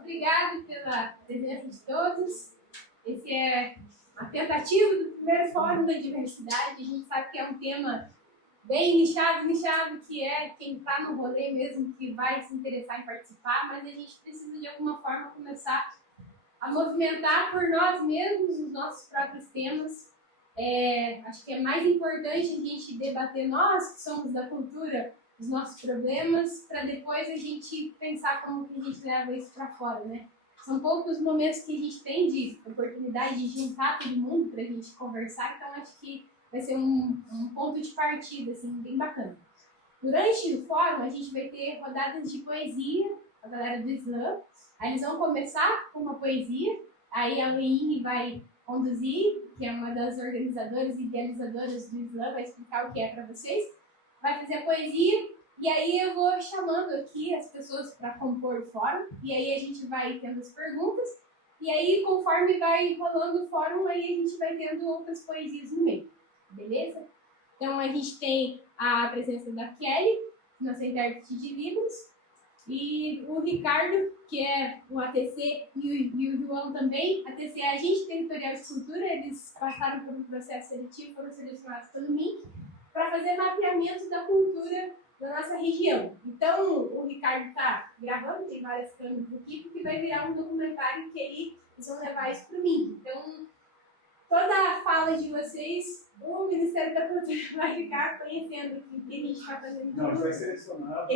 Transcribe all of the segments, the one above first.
Obrigada pela presença de todos. Esse é uma tentativa do primeiro Fórum da Diversidade. A gente sabe que é um tema bem nichado, que é quem está no rolê mesmo que vai se interessar em participar, mas a gente precisa de alguma forma começar a movimentar por nós mesmos os nossos próprios temas. Acho que é mais importante a gente debater nós, que somos da cultura, os nossos problemas, para depois a gente pensar como que a gente leva isso para fora, né? São poucos momentos que a gente tem de oportunidade de juntar todo mundo para a gente conversar, então acho que vai ser um ponto de partida, assim, bem bacana. Durante o fórum, a gente vai ter rodadas de poesia, a galera do Slam. Aí eles vão começar com uma poesia, aí a Leine vai conduzir, que é uma das organizadoras e idealizadoras do Slam, vai explicar o que é para vocês. Vai fazer a poesia, e aí eu vou chamando aqui as pessoas para compor o fórum, e aí a gente vai tendo as perguntas, e aí conforme vai rolando o fórum, aí a gente vai tendo outras poesias no meio, beleza? Então a gente tem a presença da Kelly, nossa intérprete de livros, e o Ricardo, que é o ATC, e o João também. A ATC é Agente Territorial de Cultura, eles passaram por um processo seletivo, foram selecionados pelo MINC, para fazer mapeamento da cultura da nossa região. Então, o Ricardo está gravando, tem várias câmeras aqui, porque vai virar um documentário que aí eles vão levar isso para o MINC. Então, toda a fala de vocês, o Ministério da Cultura vai ficar conhecendo o que a gente está fazendo. Não, foi selecionado.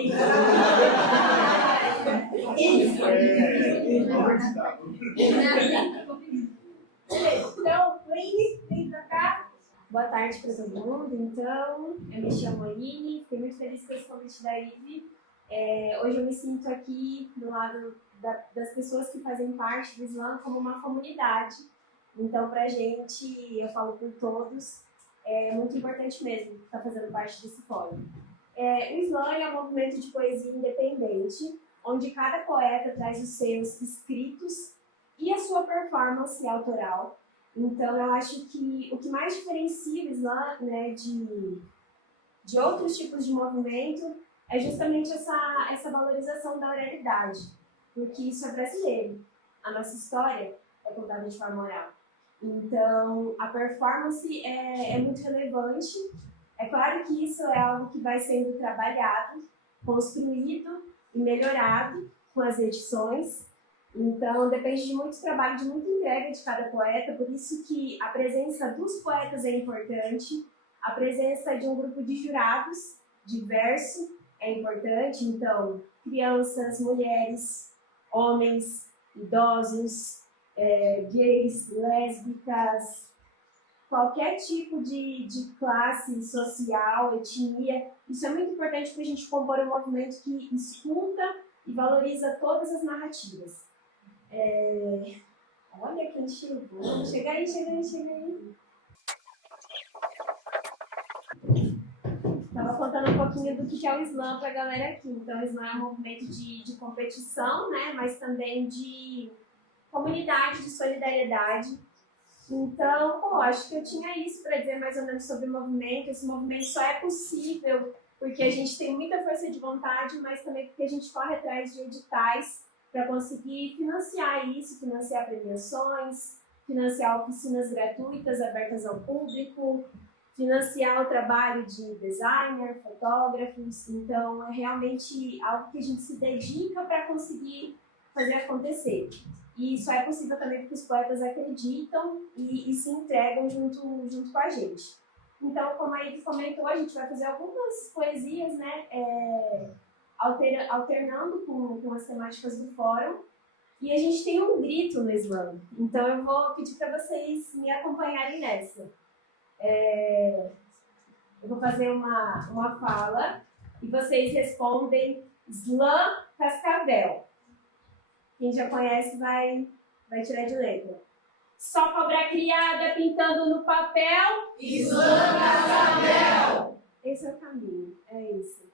Então, Leine, vem para cá. Boa tarde para todo mundo. Então, eu me chamo Aline, fiquei muito feliz com esse convite da IVE. Hoje eu me sinto aqui do lado das pessoas que fazem parte do Slam como uma comunidade. Então, para a gente, eu falo por todos, é muito importante mesmo estar fazendo parte desse fórum. O Slam é um movimento de poesia independente, onde cada poeta traz os seus escritos e a sua performance autoral. Então, eu acho que o que mais diferencia o Slam, né, de outros tipos de movimento é justamente essa valorização da oralidade, porque isso é brasileiro. A nossa história é contada de forma oral. Então, a performance é muito relevante. É claro que isso é algo que vai sendo trabalhado, construído e melhorado com as edições. Então, depende de muito trabalho, de muita entrega de cada poeta, por isso que a presença dos poetas é importante, a presença de um grupo de jurados diverso é importante, então, crianças, mulheres, homens, idosos, gays, lésbicas, qualquer tipo de classe social, etnia, isso é muito importante para a gente compor um movimento que escuta e valoriza todas as narrativas. Olha quem chegou. Chega aí. Estava contando um pouquinho do que é o Slam para a galera aqui. Então, o Slam é um movimento de competição, né? Mas também de comunidade, de solidariedade. Então, acho que eu tinha isso para dizer mais ou menos sobre o movimento. Esse movimento só é possível porque a gente tem muita força de vontade, mas também porque a gente corre atrás de editais para conseguir financiar isso, financiar premiações, financiar oficinas gratuitas abertas ao público, financiar o trabalho de designer, fotógrafos. Então, é realmente algo que a gente se dedica para conseguir fazer acontecer. E isso é possível também porque os poetas acreditam e se entregam junto com a gente. Então, como a Ivy comentou, a gente vai fazer algumas poesias, né, alternando com as temáticas do fórum. E a gente tem um grito no Slam. Então, eu vou pedir para vocês me acompanharem nessa. Eu vou fazer uma fala e vocês respondem Slam Cascavel. Quem já conhece vai tirar de letra. Só cobra criada pintando no papel. Slam Cascavel. Esse é o caminho, é isso.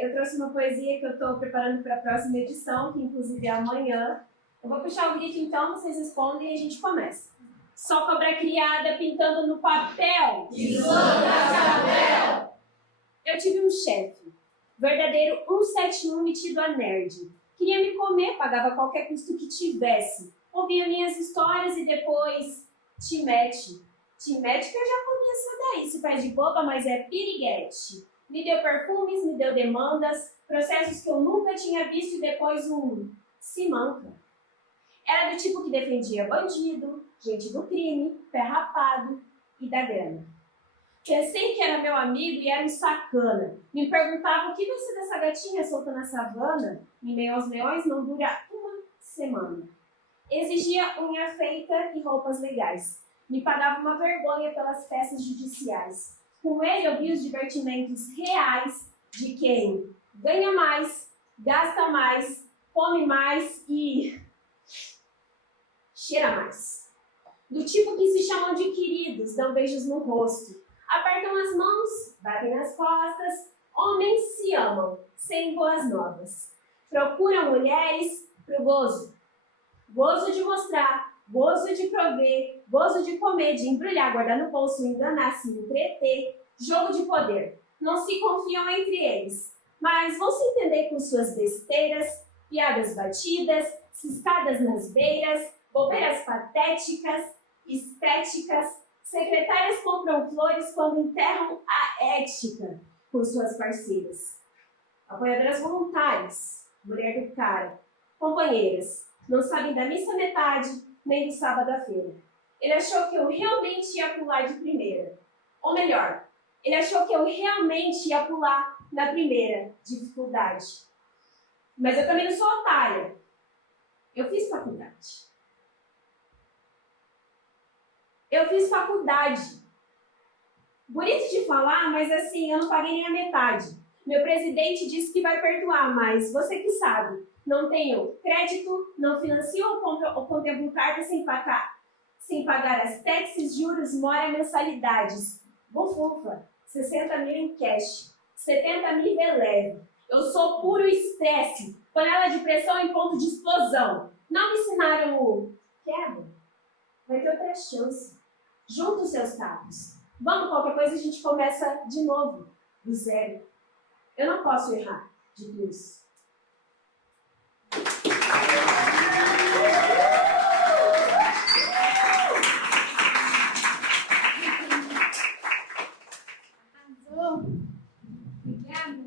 Eu trouxe uma poesia que eu estou preparando para a próxima edição, que inclusive é amanhã. Eu vou puxar o grito então, vocês respondem e a gente começa. Só cobra criada pintando no papel. Slam Cascavel. Eu tive um chefe Verdadeiro 171 metido a nerd. Queria me comer, pagava qualquer custo que tivesse. Ouvia minhas histórias e depois te mete. Te mete que eu já conheço daí. Se faz de boba, mas é piriguete. Me deu perfumes, me deu demandas, processos que eu nunca tinha visto e depois se manca. Era do tipo que defendia bandido, gente do crime, pé rapado e da grana. Pensei que era meu amigo e era um sacana. Me perguntava o que vai ser dessa gatinha solta na savana. Em meio aos leões não dura uma semana. Exigia unha feita e roupas legais. Me pagava uma vergonha pelas peças judiciais. Com ele eu vi os divertimentos reais de quem ganha mais, gasta mais, come mais e cheira mais. Do tipo que se chamam de queridos, dão beijos no rosto, apertam as mãos, batem nas costas, homens se amam, sem boas novas. Procuram mulheres pro gozo. Gozo de mostrar, gozo de prover, gozo de comer, de embrulhar, guardar no bolso, enganar, se entreter. Jogo de poder. Não se confiam entre eles, mas vão se entender com suas besteiras, piadas batidas, ciscadas nas beiras, bobeiras patéticas, estéticas. Secretárias compram flores quando enterram a ética com suas parceiras. Apoiadoras voluntárias, mulher do cara, companheiras, não sabem da missa metade, nem do sábado à feira. Ele achou que eu realmente ia pular de primeira. Ou melhor, ele achou que eu realmente ia pular na primeira dificuldade. Mas eu também não sou otária. Eu fiz faculdade. Bonito de falar, mas assim, eu não paguei nem a metade. Meu presidente disse que vai perdoar, mas você que sabe. Não tenho crédito, não financio ou contemplo carta sem pagar as taxas, juros, mora, mensalidades. Bufufa, 60 mil em cash, 70 mil leve. Eu sou puro estresse, panela de pressão em ponto de explosão. Não me ensinaram o quebra. Vai ter outra chance. Junta os seus cabos. Vamos, qualquer coisa a gente começa de novo, do zero. Eu não posso errar, dito isso. Arrasou. Obrigada.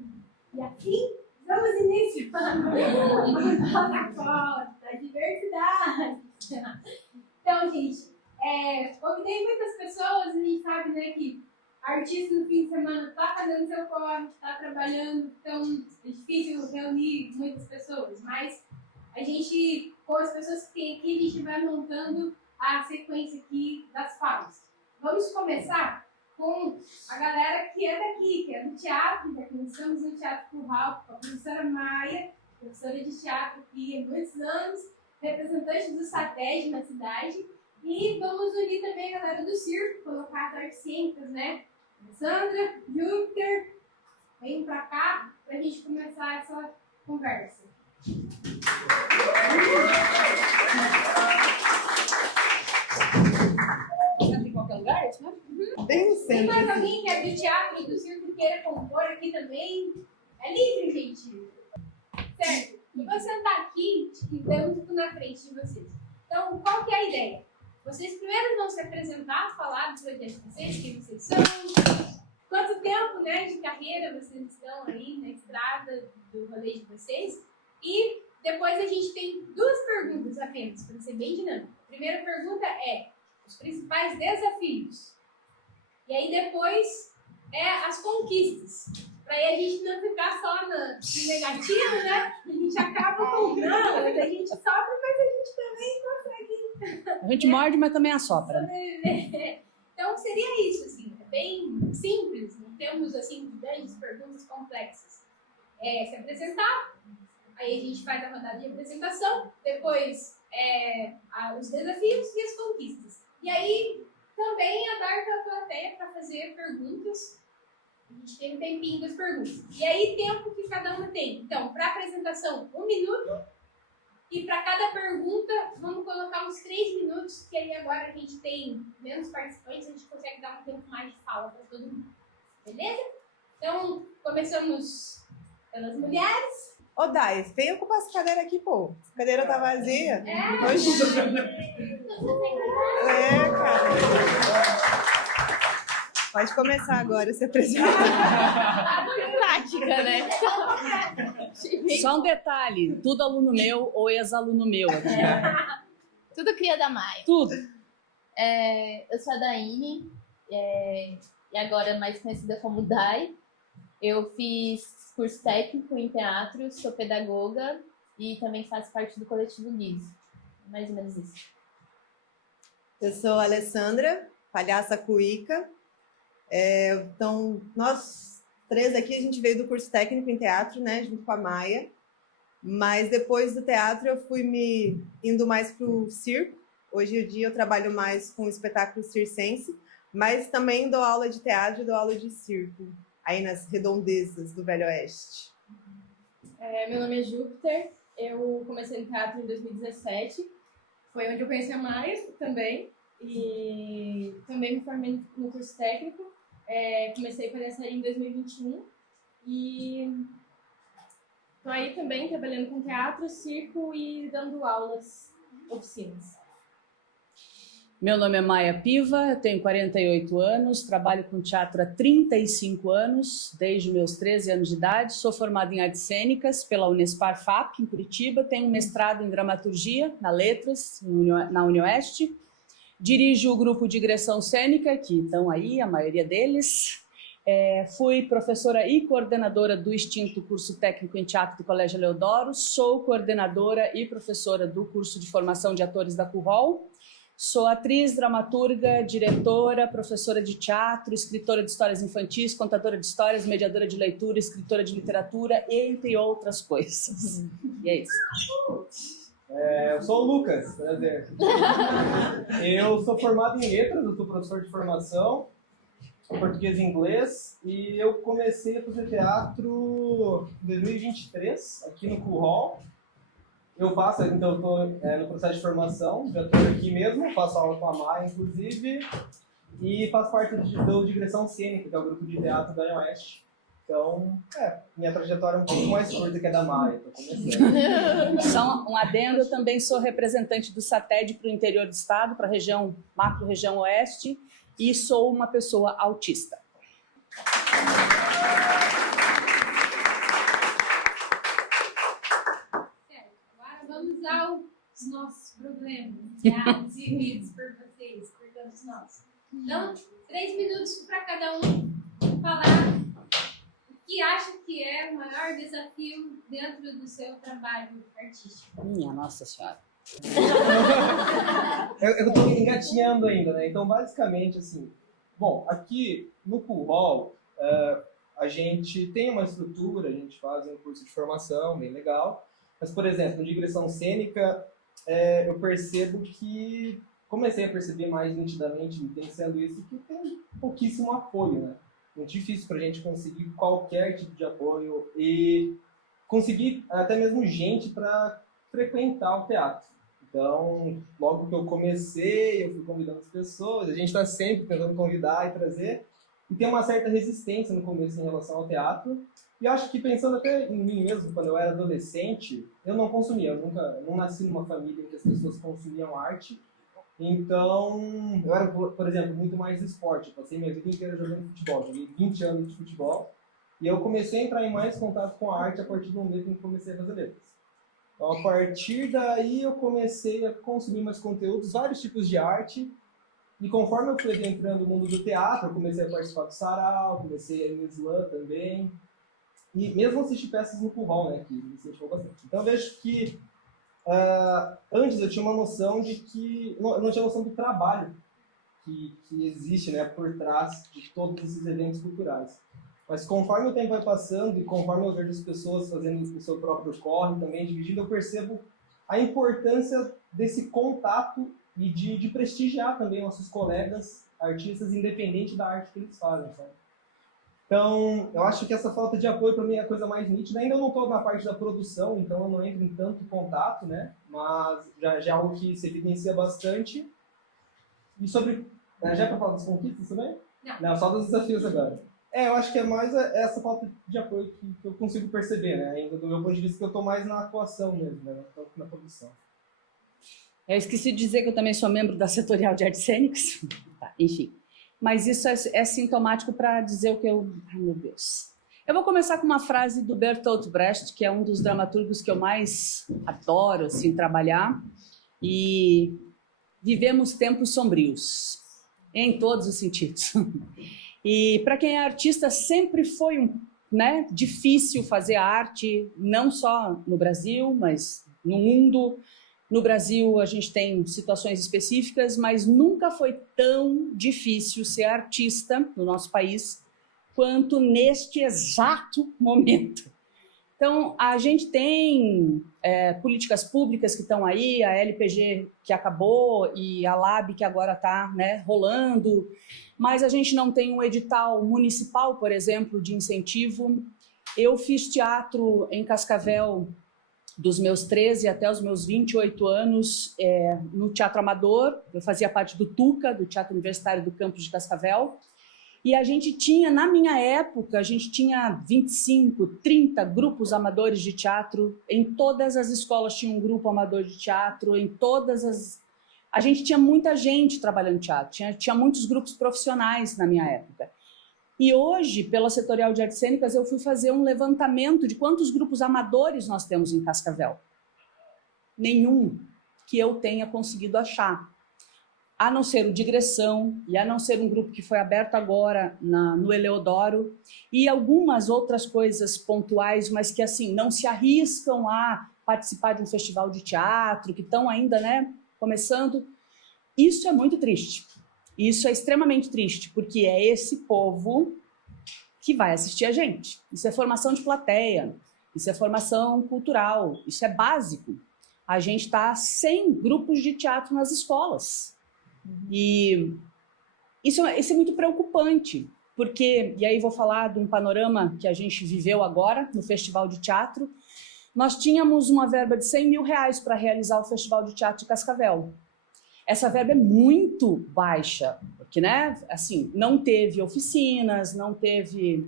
E assim, damos início à escola da diversidade. Então, gente, convidei muitas pessoas, a gente sabe, né, que artista no fim de semana está fazendo seu corte, está trabalhando, então é difícil reunir muitas pessoas, mas a gente, com as pessoas que tem aqui, a gente vai montando a sequência aqui das falas. Vamos começar com a galera que é daqui, que é do teatro, já começamos no Teatro Curral, com a professora Maia, professora de teatro aqui há muitos anos, representante do SATED na cidade, e vamos unir também a galera do circo, colocar as artes cênicas, né? Sandra, Júpiter, vem pra cá pra gente começar essa conversa. Em qualquer lugar, né? Tem mais alguém que é do teatro e do circo que queira compor aqui também? É livre, gente. Certo? Eu vou sentar aqui e damos tudo na frente de vocês. Então, qual que é a ideia? Vocês primeiro vão se apresentar, falar do projeto de vocês, quem vocês são, quanto tempo, né, de carreira vocês estão aí na estrada do rolê de vocês. E depois a gente tem duas perguntas apenas, para ser bem dinâmico. A primeira pergunta é os principais desafios. E aí depois as conquistas. Para aí a gente não ficar só no negativo, né? A gente acaba com não, mas a gente sofre, mas a gente também consegue. A gente morde, mas também assopra. Então seria isso, assim, é bem simples, não temos assim grandes perguntas complexas. Se apresentar, aí a gente faz a rodada de apresentação, depois os desafios e as conquistas. E aí também aberta a plateia para fazer perguntas. A gente tem um tempinho das perguntas. E aí tempo que cada uma tem. Então, para apresentação, 1 minuto. E para cada pergunta, vamos colocar uns 3 minutos, que aí agora a gente tem menos participantes, a gente consegue dar um tempo mais de fala para todo mundo. Beleza? Então, começamos pelas mulheres. Ô, Dai, vem ocupar essa cadeira aqui, pô. A cadeira tá vazia. É. Oxi. Cara. Pode começar agora, se apresentar. Prática, né? Só um detalhe, tudo aluno meu ou ex-aluno meu aqui. Tudo cria da Maia. Tudo. Eu sou a Daine, e agora mais conhecida como Dai. Eu fiz curso técnico em teatro, sou pedagoga e também faço parte do coletivo Guise. Mais ou menos isso. Eu sou a Alessandra, palhaça cuíca. Então, nós três aqui, a gente veio do curso técnico em teatro, né, junto com a Maia. Mas depois do teatro eu fui me indo mais para o circo. Hoje em dia eu trabalho mais com espetáculo circense, mas também dou aula de teatro e dou aula de circo, aí nas redondezas do Velho Oeste. Meu nome é Júpiter, eu comecei no teatro em 2017, foi onde eu conheci a Maia também, e também me formei no curso técnico, comecei a palhaçaria em 2021, e estou aí também trabalhando com teatro, circo e dando aulas, oficinas. Meu nome é Maia Piva, eu tenho 48 anos, trabalho com teatro há 35 anos, desde meus 13 anos de idade. Sou formada em artes cênicas pela Unespar FAP, em Curitiba. Tenho um mestrado em dramaturgia, na Letras, na UniOeste. Dirijo o grupo de direção cênica, que estão aí, a maioria deles. Fui professora e coordenadora do extinto curso técnico em teatro do Colégio Leodoro. Sou coordenadora e professora do curso de formação de atores da CURROL. Sou atriz, dramaturga, diretora, professora de teatro, escritora de histórias infantis, contadora de histórias, mediadora de leitura, escritora de literatura, entre outras coisas. E é isso. Eu sou o Lucas, prazer. Eu sou formado em letras, eu sou professor de formação, português e inglês, e eu comecei a fazer teatro em 2023, aqui no CURROL. Eu estou no processo de formação, já estou aqui mesmo, faço aula com a Maia, inclusive, e faço parte do Digressão Cênica, que é o grupo de teatro da UniOeste. Então, minha trajetória é um pouco mais curta que a da Maia, estou começando. Só um adendo, eu também sou representante do SATED para o interior do estado, para a região, macro-região oeste, e sou uma pessoa autista. Vamos aos nossos problemas, criados e vividos por vocês, por todos nós. Então, 3 minutos para cada um falar o que acha que é o maior desafio dentro do seu trabalho artístico. Minha Nossa Senhora. Eu estou engatinhando ainda, né? Então, basicamente, assim, bom, aqui no CURROL, a gente tem uma estrutura, a gente faz um curso de formação bem legal. Mas, por exemplo, no digressão cênica, eu percebo que, comecei a perceber mais nitidamente, vivenciando isso, que tem pouquíssimo apoio, né? Muito difícil para a gente conseguir qualquer tipo de apoio e conseguir até mesmo gente para frequentar o teatro. Então, logo que eu comecei, eu fui convidando as pessoas, a gente está sempre tentando convidar e trazer, e tem uma certa resistência no começo em relação ao teatro. E acho que pensando até em mim mesmo, quando eu era adolescente, eu não consumia, eu não nasci numa família em que as pessoas consumiam arte. Então, eu era, por exemplo, muito mais esporte. Eu passei minha vida inteira jogando futebol, joguei 20 anos de futebol. E eu comecei a entrar em mais contato com a arte a partir do momento em que comecei a fazer letras. Então, a partir daí, eu comecei a consumir mais conteúdos, vários tipos de arte. E conforme eu fui entrando no mundo do teatro, eu comecei a participar do sarau, comecei a ir no slam também. E mesmo assistir peças no CURROL, né, que me incentivou bastante. Então eu vejo que antes eu tinha uma noção de que... Eu não tinha noção do trabalho que existe, né, por trás de todos esses eventos culturais. Mas conforme o tempo vai passando e conforme eu vejo as pessoas fazendo o seu próprio corre também, dividindo, eu percebo a importância desse contato e de prestigiar também nossos colegas artistas, independente da arte que eles fazem, sabe? Então, eu acho que essa falta de apoio para mim é a coisa mais nítida. Ainda não estou na parte da produção, então eu não entro em tanto contato, né? Mas já é algo que se evidencia bastante. E sobre... Já é para falar das conquistas também? Não. Não, só dos desafios agora. Eu acho que é mais essa falta de apoio que eu consigo perceber, né? Ainda do meu ponto de vista, que eu estou mais na atuação mesmo, né? Não tanto na produção. Eu esqueci de dizer que eu também sou membro da Setorial de Artes Cênicas. Tá, enfim. Mas isso é sintomático para dizer o que eu... Ai, meu Deus. Eu vou começar com uma frase do Bertolt Brecht, que é um dos dramaturgos que eu mais adoro assim, trabalhar. E vivemos tempos sombrios, em todos os sentidos. E para quem é artista, sempre foi difícil fazer arte, não só no Brasil, mas no mundo. No Brasil, a gente tem situações específicas, mas nunca foi tão difícil ser artista no nosso país quanto neste exato momento. Então, a gente tem políticas públicas que estão aí, a LPG que acabou e a LAB que agora está rolando, mas a gente não tem um edital municipal, por exemplo, de incentivo. Eu fiz teatro em Cascavel dos meus 13 até os meus 28 anos no Teatro Amador. Eu fazia parte do TUCA, do Teatro Universitário do Campus de Cascavel. E a gente tinha, na minha época, a gente tinha 25, 30 grupos amadores de teatro. Em todas as escolas tinha um grupo amador de teatro, em todas as... A gente tinha muita gente trabalhando teatro, tinha muitos grupos profissionais na minha época. E hoje, pela Setorial de Artes Cênicas, eu fui fazer um levantamento de quantos grupos amadores nós temos em Cascavel. Nenhum que eu tenha conseguido achar. A não ser o Digressão, e a não ser um grupo que foi aberto agora no Eleodoro, e algumas outras coisas pontuais, mas que assim não se arriscam a participar de um festival de teatro, que estão ainda começando. Isso é muito triste. Isso é extremamente triste, porque é esse povo que vai assistir a gente. Isso é formação de plateia, isso é formação cultural, isso é básico. A gente está sem grupos de teatro nas escolas. E isso é muito preocupante, porque, e aí vou falar de um panorama que a gente viveu agora no Festival de Teatro. Nós tínhamos uma verba de R$100 mil para realizar o Festival de Teatro de Cascavel. Essa verba é muito baixa, porque assim, não teve oficinas, não teve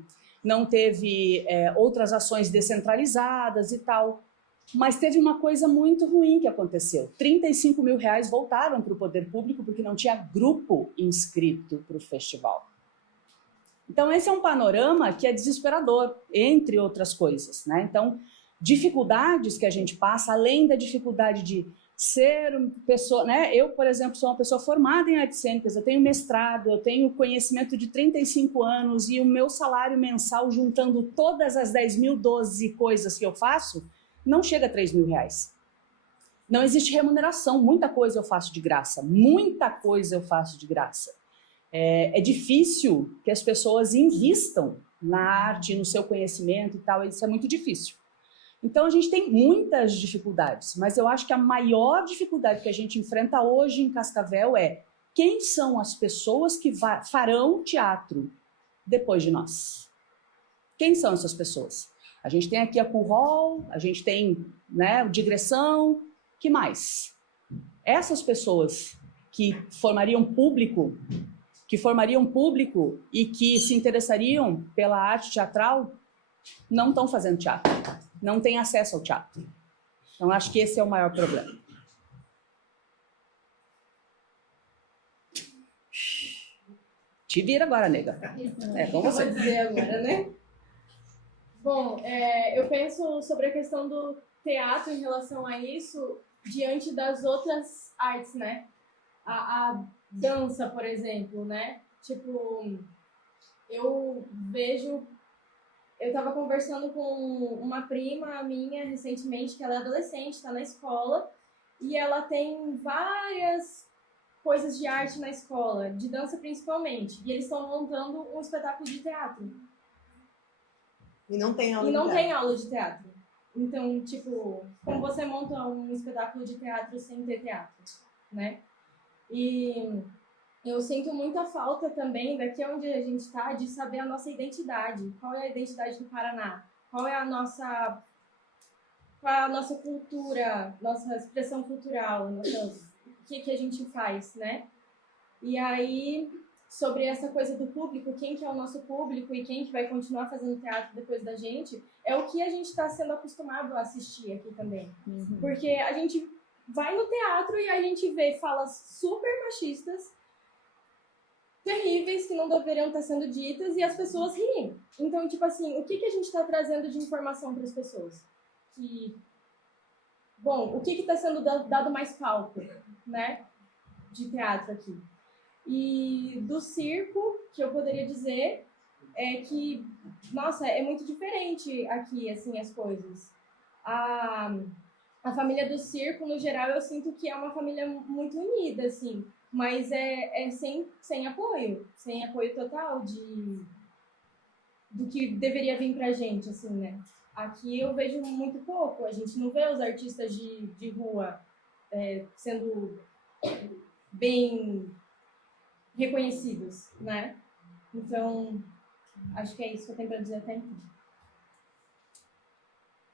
outras ações descentralizadas e tal. Mas teve uma coisa muito ruim que aconteceu. R$35 mil voltaram para o poder público porque não tinha grupo inscrito para o festival. Então, esse é um panorama que é desesperador, entre outras coisas, Então, dificuldades que a gente passa, além da dificuldade de ser pessoa... Eu, por exemplo, sou uma pessoa formada em artes cênicas, eu tenho mestrado, eu tenho conhecimento de 35 anos e o meu salário mensal, juntando todas as 10.012 coisas que eu faço, não chega a R$3 mil. Não existe remuneração, muita coisa eu faço de graça, muita coisa eu faço de graça. É difícil que as pessoas invistam na arte, no seu conhecimento e tal, isso é muito difícil. Então a gente tem muitas dificuldades, mas eu acho que a maior dificuldade que a gente enfrenta hoje em Cascavel é quem são as pessoas que farão teatro depois de nós? Quem são essas pessoas? A gente tem aqui a Currol, a gente tem o Digressão, que mais? Essas pessoas que formariam público e que se interessariam pela arte teatral, não estão fazendo teatro, não têm acesso ao teatro. Então, acho que esse é o maior problema. Te vira agora, nega. É com você. Vou dizer agora, Bom, eu penso sobre a questão do teatro em relação a isso diante das outras artes, A dança, por exemplo, Tipo, eu vejo... Eu estava conversando com uma prima minha recentemente, que ela é adolescente, está na escola, e ela tem várias coisas de arte na escola, de dança principalmente, e eles estão montando um espetáculo de teatro. E não tem aula E de não teatro. tem aula de teatro. Então, tipo, como você monta um espetáculo de teatro sem ter teatro, E eu sinto muita falta também, daqui onde a gente está, de saber a nossa identidade. Qual é a identidade do Paraná? Qual é a nossa cultura, nossa expressão cultural, o que a gente faz, E aí, sobre essa coisa do público, quem que é o nosso público e quem que vai continuar fazendo teatro depois da gente, é o que a gente está sendo acostumado a assistir aqui também. Porque a gente vai no teatro e a gente vê falas super machistas, terríveis, que não deveriam estar sendo ditas, e as pessoas riem. Então, tipo assim, o que que a gente está trazendo de informação para as pessoas? Bom, o que está sendo dado mais palco, né, de teatro aqui? E do circo, que eu poderia dizer, é que, nossa, é muito diferente aqui, assim, as coisas. A família do circo, no geral, eu sinto que é uma família muito unida, assim, mas é sem apoio total do que deveria vir pra gente, assim, né? Aqui eu vejo muito pouco, a gente não vê os artistas de rua sendo bem reconhecidos, né? Então, acho que é isso que eu tenho para dizer até então.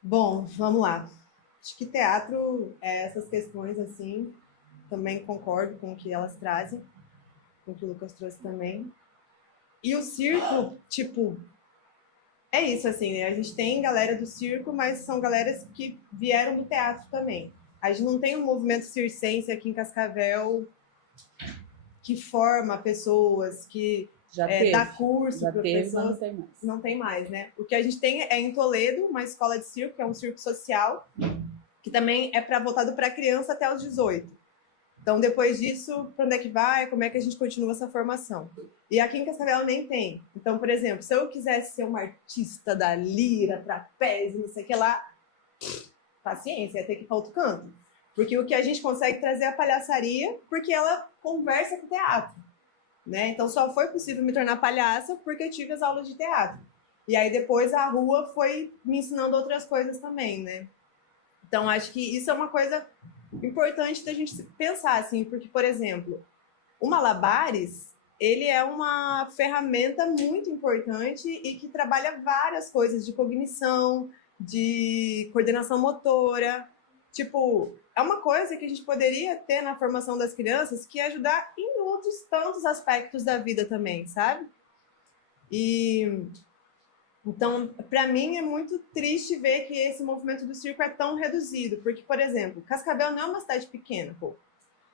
Bom, vamos lá. Acho que teatro, essas questões, assim, também concordo com o que elas trazem, com o que o Lucas trouxe também. E o circo, tipo, é isso, assim, né? A gente tem galera do circo, mas são galeras que vieram do teatro também. A gente não tem um movimento circense aqui em Cascavel que forma pessoas, que dá curso para pessoas. Não tem mais, né? O que a gente tem é em Toledo, uma escola de circo, que é um circo social, que também é voltado para criança até os 18. Então, depois disso, para onde é que vai? Como é que a gente continua essa formação? E aqui em Cascavel nem tem. Então, por exemplo, se eu quisesse ser uma artista da lira, trapézio, não sei o que lá, paciência, ia ter que ir para outro canto. Porque o que a gente consegue trazer é a palhaçaria, porque ela conversa com o teatro, né? Então, só foi possível me tornar palhaça porque eu tive as aulas de teatro. E aí, depois, a rua foi me ensinando outras coisas também, né? Então, acho que isso é uma coisa importante da gente pensar, assim, porque, por exemplo, o Malabares, ele é uma ferramenta muito importante e que trabalha várias coisas de cognição, de coordenação motora. Tipo, é uma coisa que a gente poderia ter na formação das crianças que ia ajudar em outros tantos aspectos da vida também, sabe? Então, para mim, é muito triste ver que esse movimento do circo é tão reduzido. Porque, por exemplo, Cascavel não é uma cidade pequena, pô.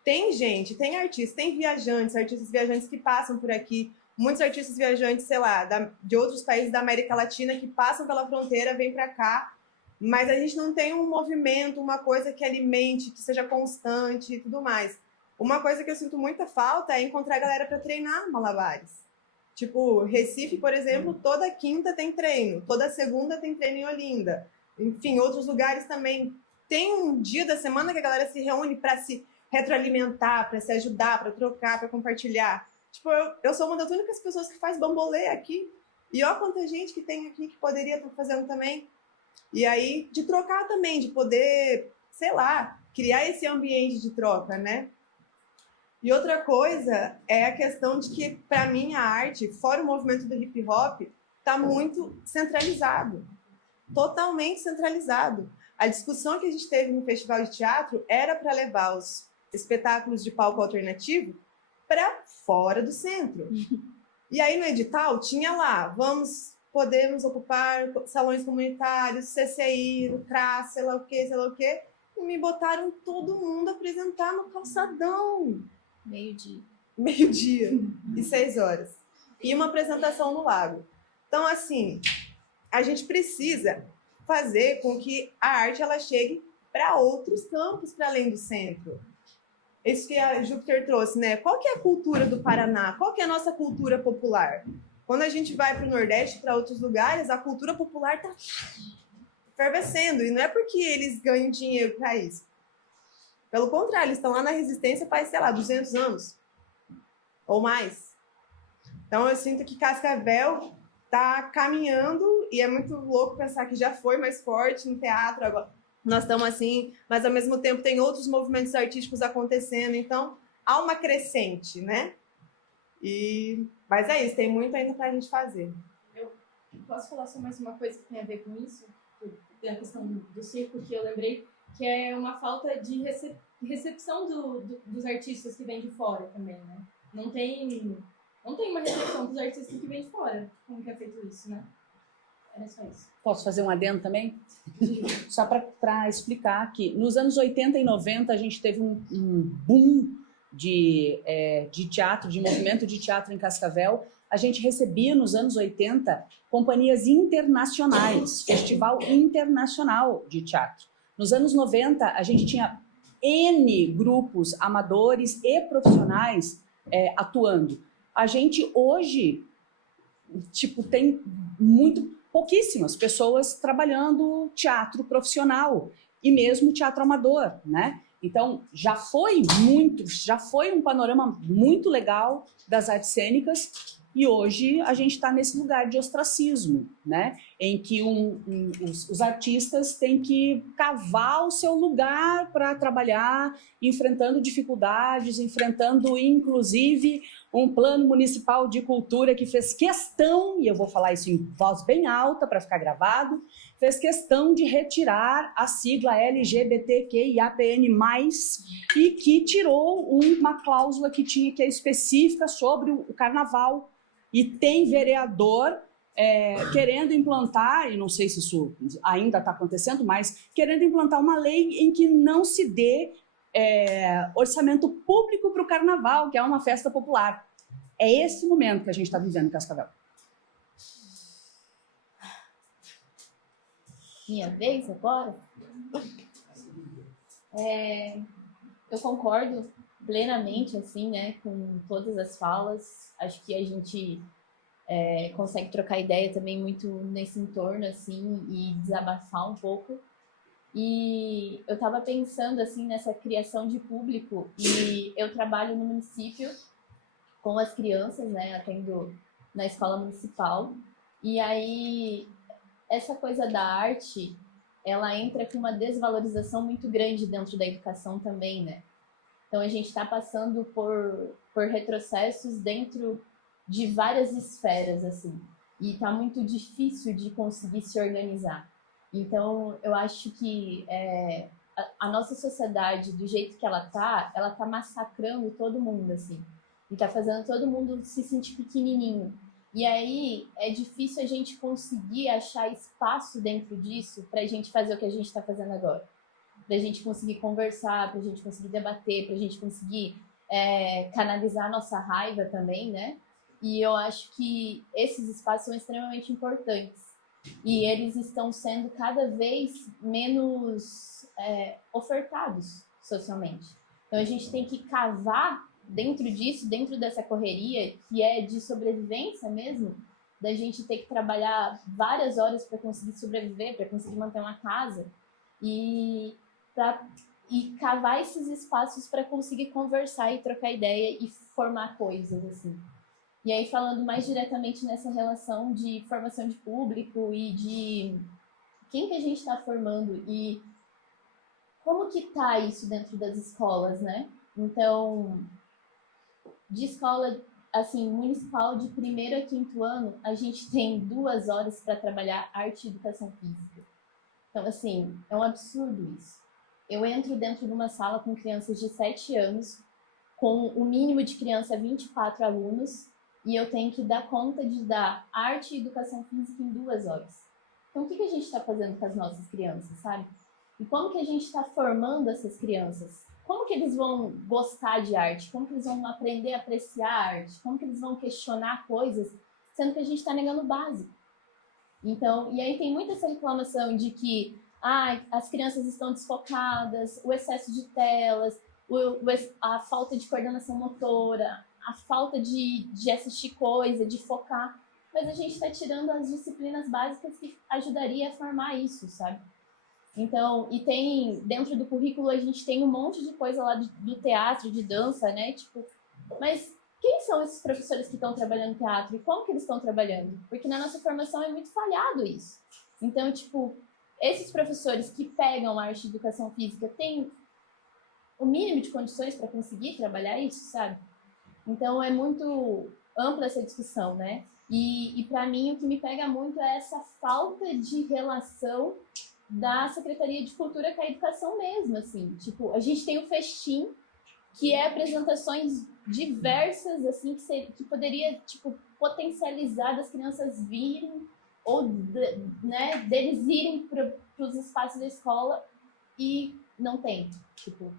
Tem gente, tem artistas, tem viajantes, artistas viajantes que passam por aqui. Muitos artistas viajantes, sei lá, de outros países da América Latina que passam pela fronteira, vêm para cá. Mas a gente não tem um movimento, uma coisa que alimente, que seja constante e tudo mais. Uma coisa que eu sinto muita falta é encontrar a galera para treinar malabares. Tipo, Recife, por exemplo, toda quinta tem treino, toda segunda tem treino em Olinda. Enfim, outros lugares também. Tem um dia da semana que a galera se reúne para se retroalimentar, para se ajudar, para trocar, para compartilhar. Tipo, eu sou uma das únicas pessoas que faz bambolê aqui. E olha quanta gente que tem aqui que poderia estar fazendo também. E aí, de trocar também, de poder, sei lá, criar esse ambiente de troca, né? E outra coisa é a questão de que, para mim, a arte, fora o movimento do hip hop, está muito centralizado. Totalmente centralizado. A discussão que a gente teve no Festival de Teatro era para levar os espetáculos de palco alternativo para fora do centro. E aí, no edital, tinha lá, podemos ocupar salões comunitários, CCI, no CRAS, sei lá o quê, e me botaram todo mundo apresentar no calçadão. Meio-dia e 6 horas. E uma apresentação no lago. Então, assim, a gente precisa fazer com que a arte ela chegue para outros campos, para além do centro. Isso que a Júpiter trouxe, né? Qual que é a cultura do Paraná? Qual que é a nossa cultura popular? Quando a gente vai para o Nordeste, para outros lugares, a cultura popular está fervescendo. E não é porque eles ganham dinheiro para isso. Pelo contrário, eles estão lá na resistência faz, sei lá, 200 anos. Ou mais. Então, eu sinto que Cascavel está caminhando, e é muito louco pensar que já foi mais forte no teatro, agora nós estamos assim, mas ao mesmo tempo tem outros movimentos artísticos acontecendo, então há uma crescente, né? Mas é isso, tem muito ainda para a gente fazer. Eu posso falar só mais uma coisa que tem a ver com isso? Da questão do circo, que eu lembrei, que é uma falta de recepção dos artistas que vêm de fora também, né? Não tem não tem uma recepção dos artistas que vêm de fora. Como que é feito isso, né? Era só isso. Posso fazer um adendo também? Só para explicar que nos anos 80 e 90 a gente teve um boom de teatro, de movimento de teatro em Cascavel. A gente recebia nos anos 80 companhias internacionais, festival internacional de teatro. Nos anos 90 a gente tinha N grupos amadores e profissionais atuando. A gente hoje, tem pouquíssimas pessoas trabalhando teatro profissional e mesmo teatro amador, né? Então, já foi um panorama muito legal das artes cênicas e hoje a gente está nesse lugar de ostracismo, né? Em que os artistas têm que cavar o seu lugar para trabalhar, enfrentando dificuldades, enfrentando, inclusive, um plano municipal de cultura que fez questão, e eu vou falar isso em voz bem alta para ficar gravado, fez questão de retirar a sigla LGBTQIAPN+, e que tirou uma cláusula que é específica sobre o carnaval. E tem vereador querendo implantar, e não sei se isso ainda está acontecendo, mas querendo implantar uma lei em que não se dê orçamento público para o carnaval, que é uma festa popular. É esse momento que a gente está vivendo em Cascavel. Minha vez agora? Eu concordo plenamente, assim, né, com todas as falas. Acho que a gente consegue trocar ideia também muito nesse entorno, assim, e desabafar um pouco. E eu estava pensando, assim, nessa criação de público, e eu trabalho no município com as crianças, né, atendo na escola municipal, e aí essa coisa da arte, ela entra com uma desvalorização muito grande dentro da educação também, né? Então a gente está passando por retrocessos dentro de várias esferas, assim, e está muito difícil de conseguir se organizar. Então eu acho que a nossa sociedade, do jeito que ela tá massacrando todo mundo, assim, e tá fazendo todo mundo se sentir pequenininho. E aí é difícil a gente conseguir achar espaço dentro disso para a gente fazer o que a gente está fazendo agora. Para a gente conseguir conversar, para a gente conseguir debater, para a gente conseguir canalizar a nossa raiva também, né? E eu acho que esses espaços são extremamente importantes. E eles estão sendo cada vez menos ofertados socialmente. Então a gente tem que cavar dentro disso, dentro dessa correria que é de sobrevivência mesmo, da gente ter que trabalhar várias horas para conseguir sobreviver, para conseguir manter uma casa e cavar esses espaços para conseguir conversar e trocar ideia e formar coisas, assim. E aí, falando mais diretamente nessa relação de formação de público e de quem que a gente está formando e como que tá isso dentro das escolas, né? Então, de escola, assim, municipal de 1º a 5º ano, a gente tem 2 horas para trabalhar arte e educação física. Então, assim, é um absurdo isso. Eu entro dentro de uma sala com crianças de 7 anos, com o mínimo de criança 24 alunos, e eu tenho que dar conta de dar arte e educação física em 2 horas. Então, o que a gente está fazendo com as nossas crianças, sabe? E como que a gente está formando essas crianças? Como que eles vão gostar de arte? Como que eles vão aprender a apreciar a arte? Como que eles vão questionar coisas, sendo que a gente está negando o básico? Então, e aí tem muita essa reclamação de que as crianças estão desfocadas, o excesso de telas, a falta de coordenação motora, a falta de assistir coisa, de focar. Mas a gente está tirando as disciplinas básicas que ajudaria a formar isso, sabe? Então, e tem, dentro do currículo, a gente tem um monte de coisa lá do teatro, de dança, né? Tipo, mas quem são esses professores que estão trabalhando no teatro? E como que eles estão trabalhando? Porque na nossa formação é muito falhado isso. Então, tipo, esses professores que pegam arte e educação física têm o mínimo de condições para conseguir trabalhar isso, sabe? Então, é muito ampla essa discussão, né? E para mim, o que me pega muito é essa falta de relação da Secretaria de Cultura com a educação mesmo, assim. Tipo, a gente tem o festim, que é apresentações diversas, assim, que poderia, tipo, potencializar das crianças virem, ou, né, deles irem para os espaços da escola, e não tem, tipo,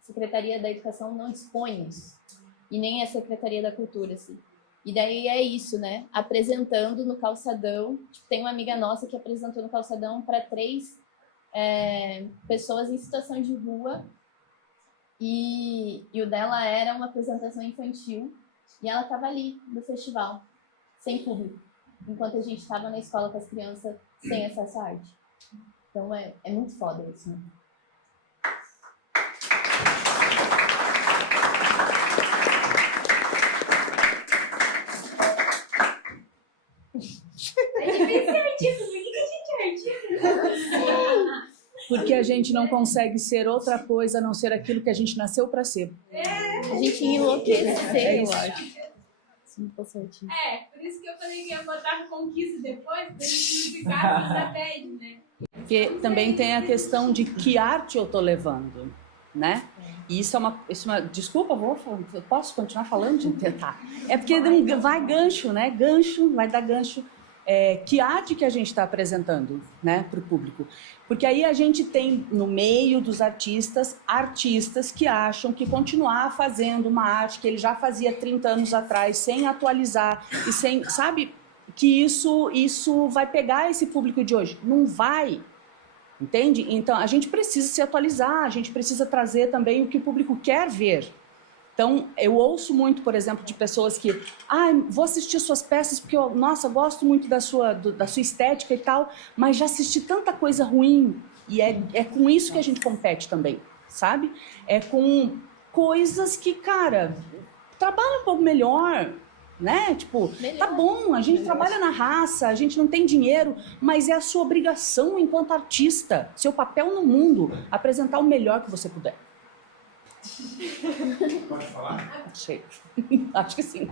a Secretaria da Educação não dispõe isso, e nem a Secretaria da Cultura, assim. E daí é isso, né, apresentando no calçadão, tipo, tem uma amiga nossa que apresentou no calçadão para 3 pessoas em situação de rua, e o dela era uma apresentação infantil, e ela estava ali no festival, sem público, enquanto a gente estava na escola com as crianças sem acesso à arte. Então é muito foda isso, né? É difícil ser artista, por que a gente é artista? Porque a gente não consegue ser outra coisa a não ser aquilo que a gente nasceu para ser. A gente enlouquecer, eu acho. Sim, tô certinho. Por isso que eu falei que ia botar conquista depois, pra gente ficar com estratégia, né? Porque também tem a questão de que arte eu tô levando, né? E isso é uma desculpa, posso continuar falando? Tentar. É porque vai gancho, né? Vai dar gancho. Que arte que a gente está apresentando, né, para o público? Porque aí a gente tem no meio dos artistas que acham que continuar fazendo uma arte que ele já fazia 30 anos atrás, sem atualizar e sem, sabe, que isso vai pegar esse público de hoje. Não vai, entende? Então a gente precisa se atualizar, a gente precisa trazer também o que o público quer ver. Então, eu ouço muito, por exemplo, de pessoas que vou assistir suas peças porque eu, nossa, gosto muito da sua estética e tal, mas já assisti tanta coisa ruim. E é com isso que a gente compete também, sabe? É com coisas que, cara, trabalha um pouco melhor, né? Tipo, tá bom, a gente trabalha na raça, a gente não tem dinheiro, mas é a sua obrigação enquanto artista, seu papel no mundo, apresentar o melhor que você puder. Pode falar? Acho que sim.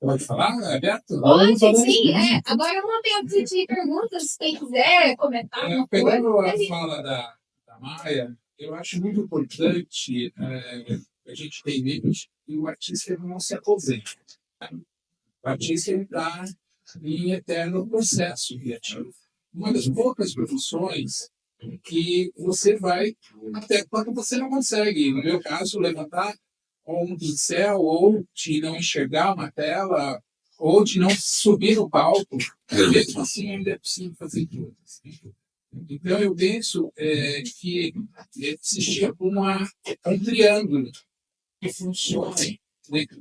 Pode falar, Alberto? Pode, sim. Agora é um momento de perguntas, quem quiser comentar. Pegando a fala da Maia, eu acho muito importante a gente ter em mente que o artista não se aposenta. Né? O artista está em eterno processo criativo. Uma das poucas profissões que você vai até quando você não consegue, no meu caso, levantar um pincel, ou de não enxergar uma tela, ou de não subir no palco, mesmo assim ainda é possível fazer tudo. Então eu penso que existia um triângulo que funcione dentro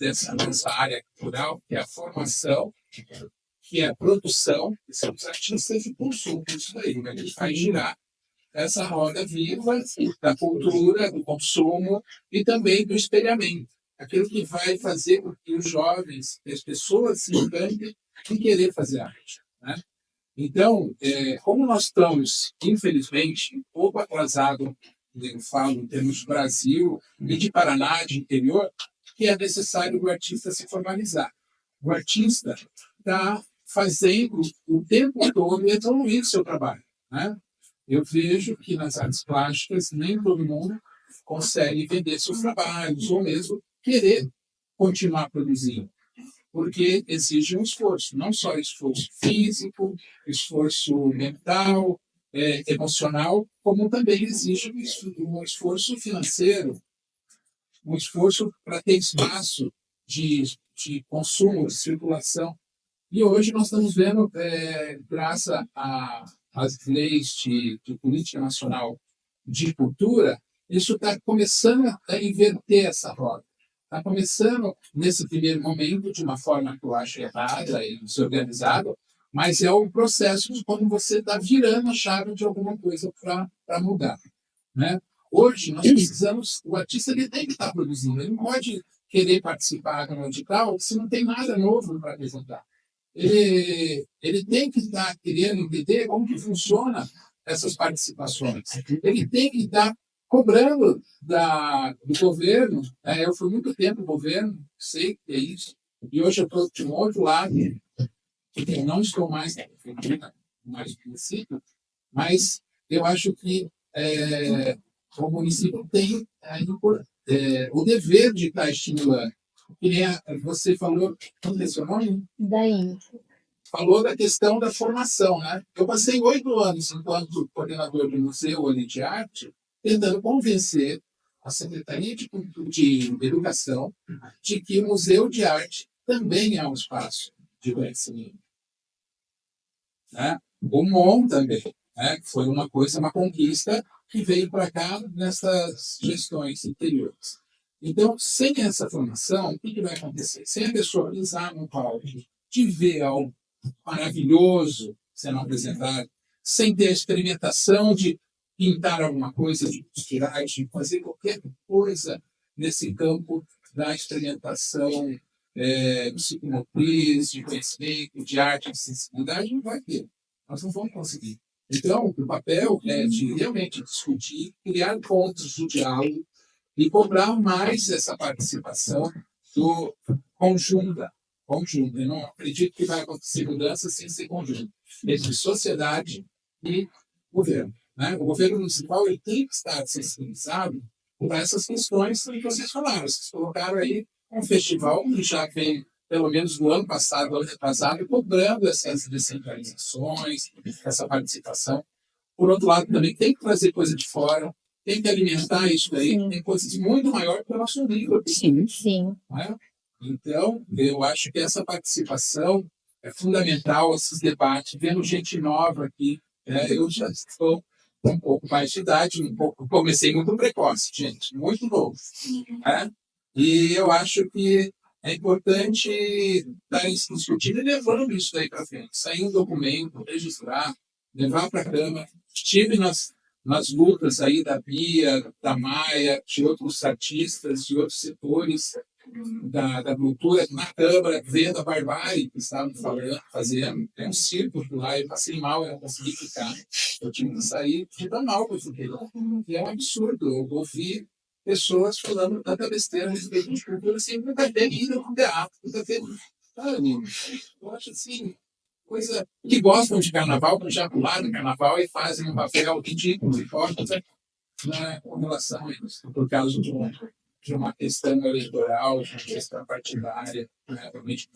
dessa área cultural, que é a formação, que é a produção, que são os artistas de consumo, isso daí, né? Que faz girar essa roda viva da cultura, do consumo e também do espelhamento. Aquilo que vai fazer com que os jovens, as pessoas se encantem em querer fazer arte. Né? Então, como nós estamos, infelizmente, um pouco atrasados, eu falo em termos de Brasil e de Paraná, de interior, que é necessário o artista se formalizar. O artista está fazendo o tempo todo evoluir seu trabalho. Né? Eu vejo que nas artes plásticas nem todo mundo consegue vender seus trabalhos ou mesmo querer continuar produzindo, porque exige um esforço, não só esforço físico, esforço mental, emocional, como também exige um esforço financeiro, um esforço para ter espaço de consumo, de circulação. E hoje nós estamos vendo, graças às leis de política nacional de cultura, isso está começando a inverter essa roda. Está começando, nesse primeiro momento, de uma forma que eu acho errada e desorganizada, mas é um processo de quando você está virando a chave de alguma coisa para mudar. Né? Hoje, nós precisamos, o artista ele tem que estar produzindo, ele não pode querer participar do musical se não tem nada novo para apresentar. Ele tem que estar querendo entender como que funciona essas participações. Ele tem que estar cobrando do governo. Eu fui muito tempo no governo, sei que é isso, e hoje eu estou de um outro lado, que eu não estou mais mais município, mas eu acho que o município tem o dever de estar estimulando. Que nem você falou, não sei seu nome? Daí. Falou da questão da formação, né? Eu passei 8 anos enquanto coordenador do Museu ali de Arte, tentando convencer a Secretaria de Educação de que o Museu de Arte também é um espaço de conhecimento. Né? O MON também, né? Foi uma conquista que veio para cá nessas gestões anteriores. Então, sem essa formação, o que vai acontecer? Sem a pessoa pisar no palco, de ver algo maravilhoso sendo apresentado, sem ter a experimentação de pintar alguma coisa, de costurar, de fazer qualquer coisa nesse campo da experimentação psicomotriz, de conhecimento, de arte, de sensibilidade, não vai ter. Nós não vamos conseguir. Então, o papel é de realmente discutir, criar pontos de diálogo e cobrar mais essa participação do conjunto. Eu não acredito que vai acontecer mudança sem ser conjunto entre sociedade e governo. Né? O governo municipal ele tem que estar sensibilizado para essas questões que vocês falaram. Vocês colocaram aí um festival que já vem, pelo menos no ano passado, ano retrasado, cobrando essas descentralizações, essa participação. Por outro lado, também tem que trazer coisa de fora, tem que alimentar isso daí, tem coisas muito maiores para o nosso nível. Sim. Né? Então, eu acho que essa participação é fundamental, esses debates, vendo gente nova aqui. Eu já estou com um pouco mais de idade, comecei muito precoce, gente, muito novo. Né? E eu acho que é importante estar discutindo e levando isso daí para frente. Sair um documento, registrar, levar para a Câmara. Estive nas lutas aí da Bia, da Maia, de outros artistas, de outros setores da cultura na Câmara, vendo a barbárie que estavam fazendo. Tem um circo lá, eu passei mal, eu não consegui ficar. Eu tive que sair de tão mal que eu fiquei. E é um absurdo eu ouvir pessoas falando tanta besteira a respeito de cultura sem nunca ter ido com teatro, nunca ter. Eu acho assim, coisa que gostam de carnaval, que já pularam no carnaval e fazem um papel ridículo e forte, né, com relação a isso, por causa de uma questão eleitoral, de uma questão partidária, realmente.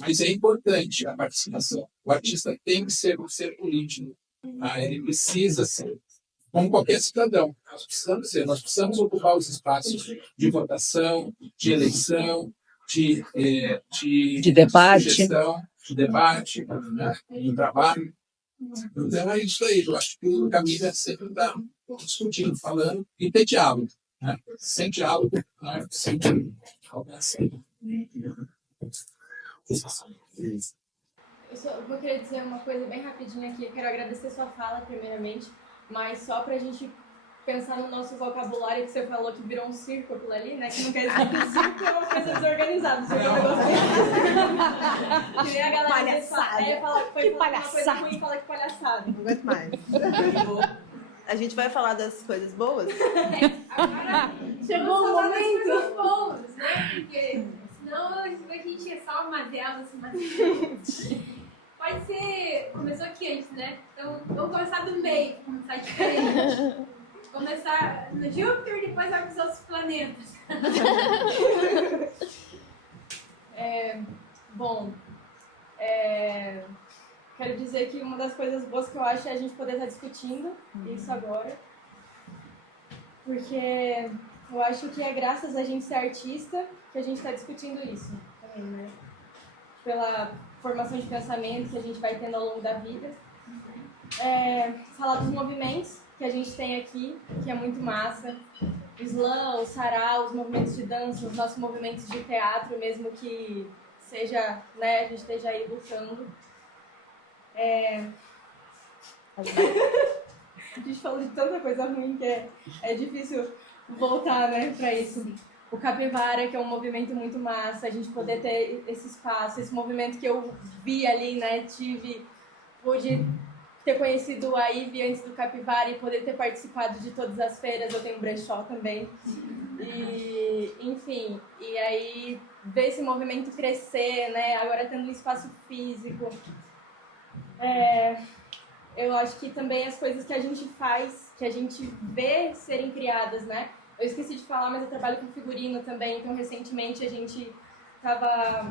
Mas é importante a participação. O artista tem que ser um ser político. Ele precisa ser, como qualquer cidadão. Nós precisamos ocupar os espaços de votação, de eleição, de debate. sugestão, de debate, né, de trabalho. Então é isso aí. Eu acho que o caminho é sempre estar discutindo, falando e ter diálogo. Né? Sem diálogo, sem Eu vou querer dizer uma coisa bem rapidinho aqui. Eu quero agradecer sua fala, primeiramente, mas só pra gente pensar no nosso vocabulário, que você falou que virou um circo aquilo ali, né? Que não quer dizer que o circo é uma coisa desorganizada. Circo é um negócio bem... Que nem a galera Palhaçada. fala que foi Que uma coisa palhaçada. ruim, fala que palhaçada. Não aguento mais. A gente vai falar das coisas boas? Agora Chegou o momento. das boas, né? Porque senão a gente é só uma delas, mas pode ser. Começou aqui antes, né? Então vamos começar do meio, começar diferente. Começar no Júpiter e depois vai para os outros planetas. Quero dizer que uma das coisas boas que eu acho é a gente poder estar discutindo isso agora. Porque eu acho que é graças a gente ser artista que a gente está discutindo isso também, né? Pela formação de pensamento que a gente vai tendo ao longo da vida. Falar dos movimentos que a gente tem aqui, que é muito massa. O slam, o sarau, os movimentos de dança, os nossos movimentos de teatro, mesmo que seja, né, a gente esteja aí lutando. A gente falou de tanta coisa ruim que é difícil voltar, né, para isso. O Capivara, que é um movimento muito massa, a gente poder ter esse espaço, esse movimento que eu vi ali, né, pude ter conhecido a Ivy antes do Capivara e poder ter participado de todas as feiras. Eu tenho um brechó também. E, enfim, e aí ver esse movimento crescer, né, agora tendo um espaço físico. eu acho que também as coisas que a gente faz, que a gente vê serem criadas, né? Eu esqueci de falar, mas eu trabalho com figurino também, então recentemente a gente estava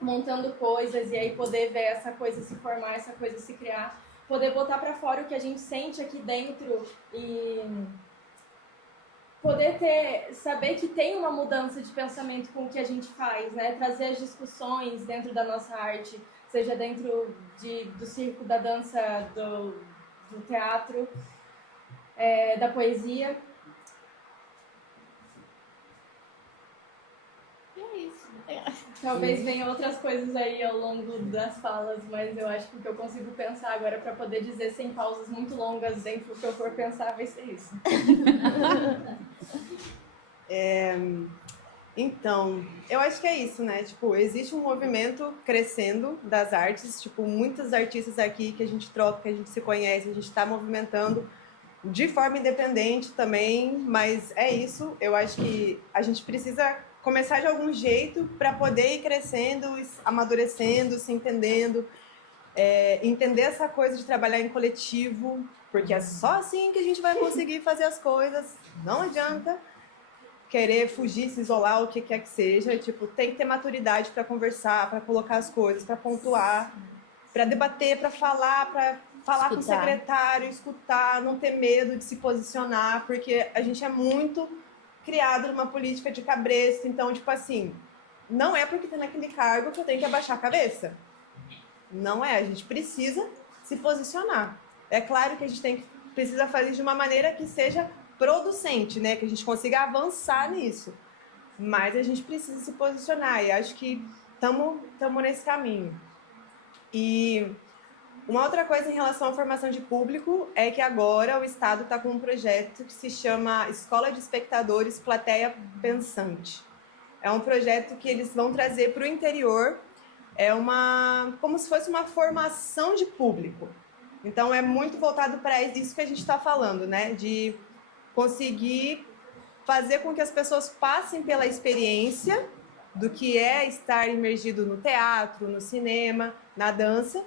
montando coisas e aí poder ver essa coisa se formar, essa coisa se criar, poder botar para fora o que a gente sente aqui dentro e poder saber que tem uma mudança de pensamento com o que a gente faz, né? Trazer as discussões dentro da nossa arte, seja dentro do circo, da dança, do teatro, da poesia. E é isso. Talvez venham outras coisas aí ao longo das falas, mas eu acho que o que eu consigo pensar agora para poder dizer sem pausas muito longas dentro do que eu for pensar vai ser isso. Então, eu acho que é isso, né? Tipo, existe um movimento crescendo das artes, tipo, muitos artistas aqui que a gente troca, que a gente se conhece, a gente está movimentando de forma independente também, mas é isso. Eu acho que a gente precisa começar de algum jeito para poder ir crescendo, amadurecendo, se entendendo, entender essa coisa de trabalhar em coletivo, porque é só assim que a gente vai conseguir fazer as coisas. Não adianta querer fugir, se isolar, o que quer que seja. Tipo, tem que ter maturidade para conversar, para colocar as coisas, para pontuar, para debater, para falar com o secretário, escutar, não ter medo de se posicionar, porque a gente é muito criado numa política de cabresto. Então, tipo assim, não é porque tem naquele cargo que eu tenho que abaixar a cabeça. Não é, a gente precisa se posicionar. É claro que a gente precisa fazer de uma maneira que seja producente, né? Que a gente consiga avançar nisso. Mas a gente precisa se posicionar e acho que estamos nesse caminho. E uma outra coisa em relação à formação de público é que agora o Estado está com um projeto que se chama Escola de Espectadores Plateia Pensante. É um projeto que eles vão trazer para o interior, como se fosse uma formação de público. Então é muito voltado para isso que a gente está falando, né? De conseguir fazer com que as pessoas passem pela experiência do que é estar imergido no teatro, no cinema, na dança,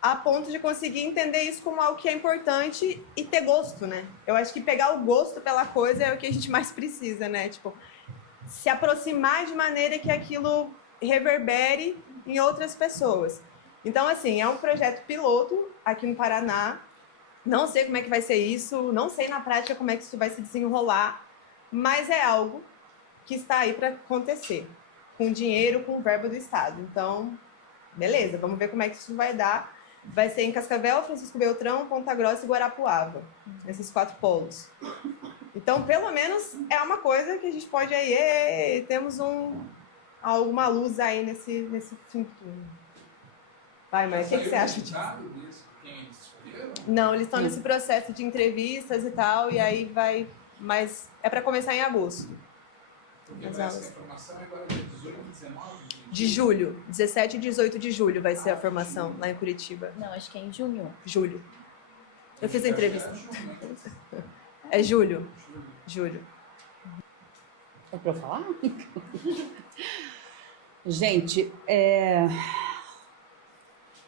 a ponto de conseguir entender isso como algo que é importante e ter gosto, né? Eu acho que pegar o gosto pela coisa é o que a gente mais precisa, né? Tipo, se aproximar de maneira que aquilo reverbere em outras pessoas. Então, assim, é um projeto piloto aqui no Paraná. Não sei como é que vai ser isso, não sei na prática como é que isso vai se desenrolar, mas é algo que está aí para acontecer, com dinheiro, com verba do Estado. Então, beleza, vamos ver como é que isso vai dar. Vai ser em Cascavel, Francisco Beltrão, Ponta Grossa e Guarapuava, esses 4 polos. Então, pelo menos, é uma coisa que a gente pode aí, temos alguma luz aí nesse fim de túnel. Vai, mas o que você acha disso? Não, eles estão nesse processo de entrevistas e tal, e aí vai... Mas é para começar em agosto. Essa formação é agora de 18 e 19? De julho. 17 e 18 de julho vai ser a formação lá em Curitiba. Não, acho que é em junho. Julho. Eu fiz a entrevista. É julho. Julho. É para eu falar? Gente,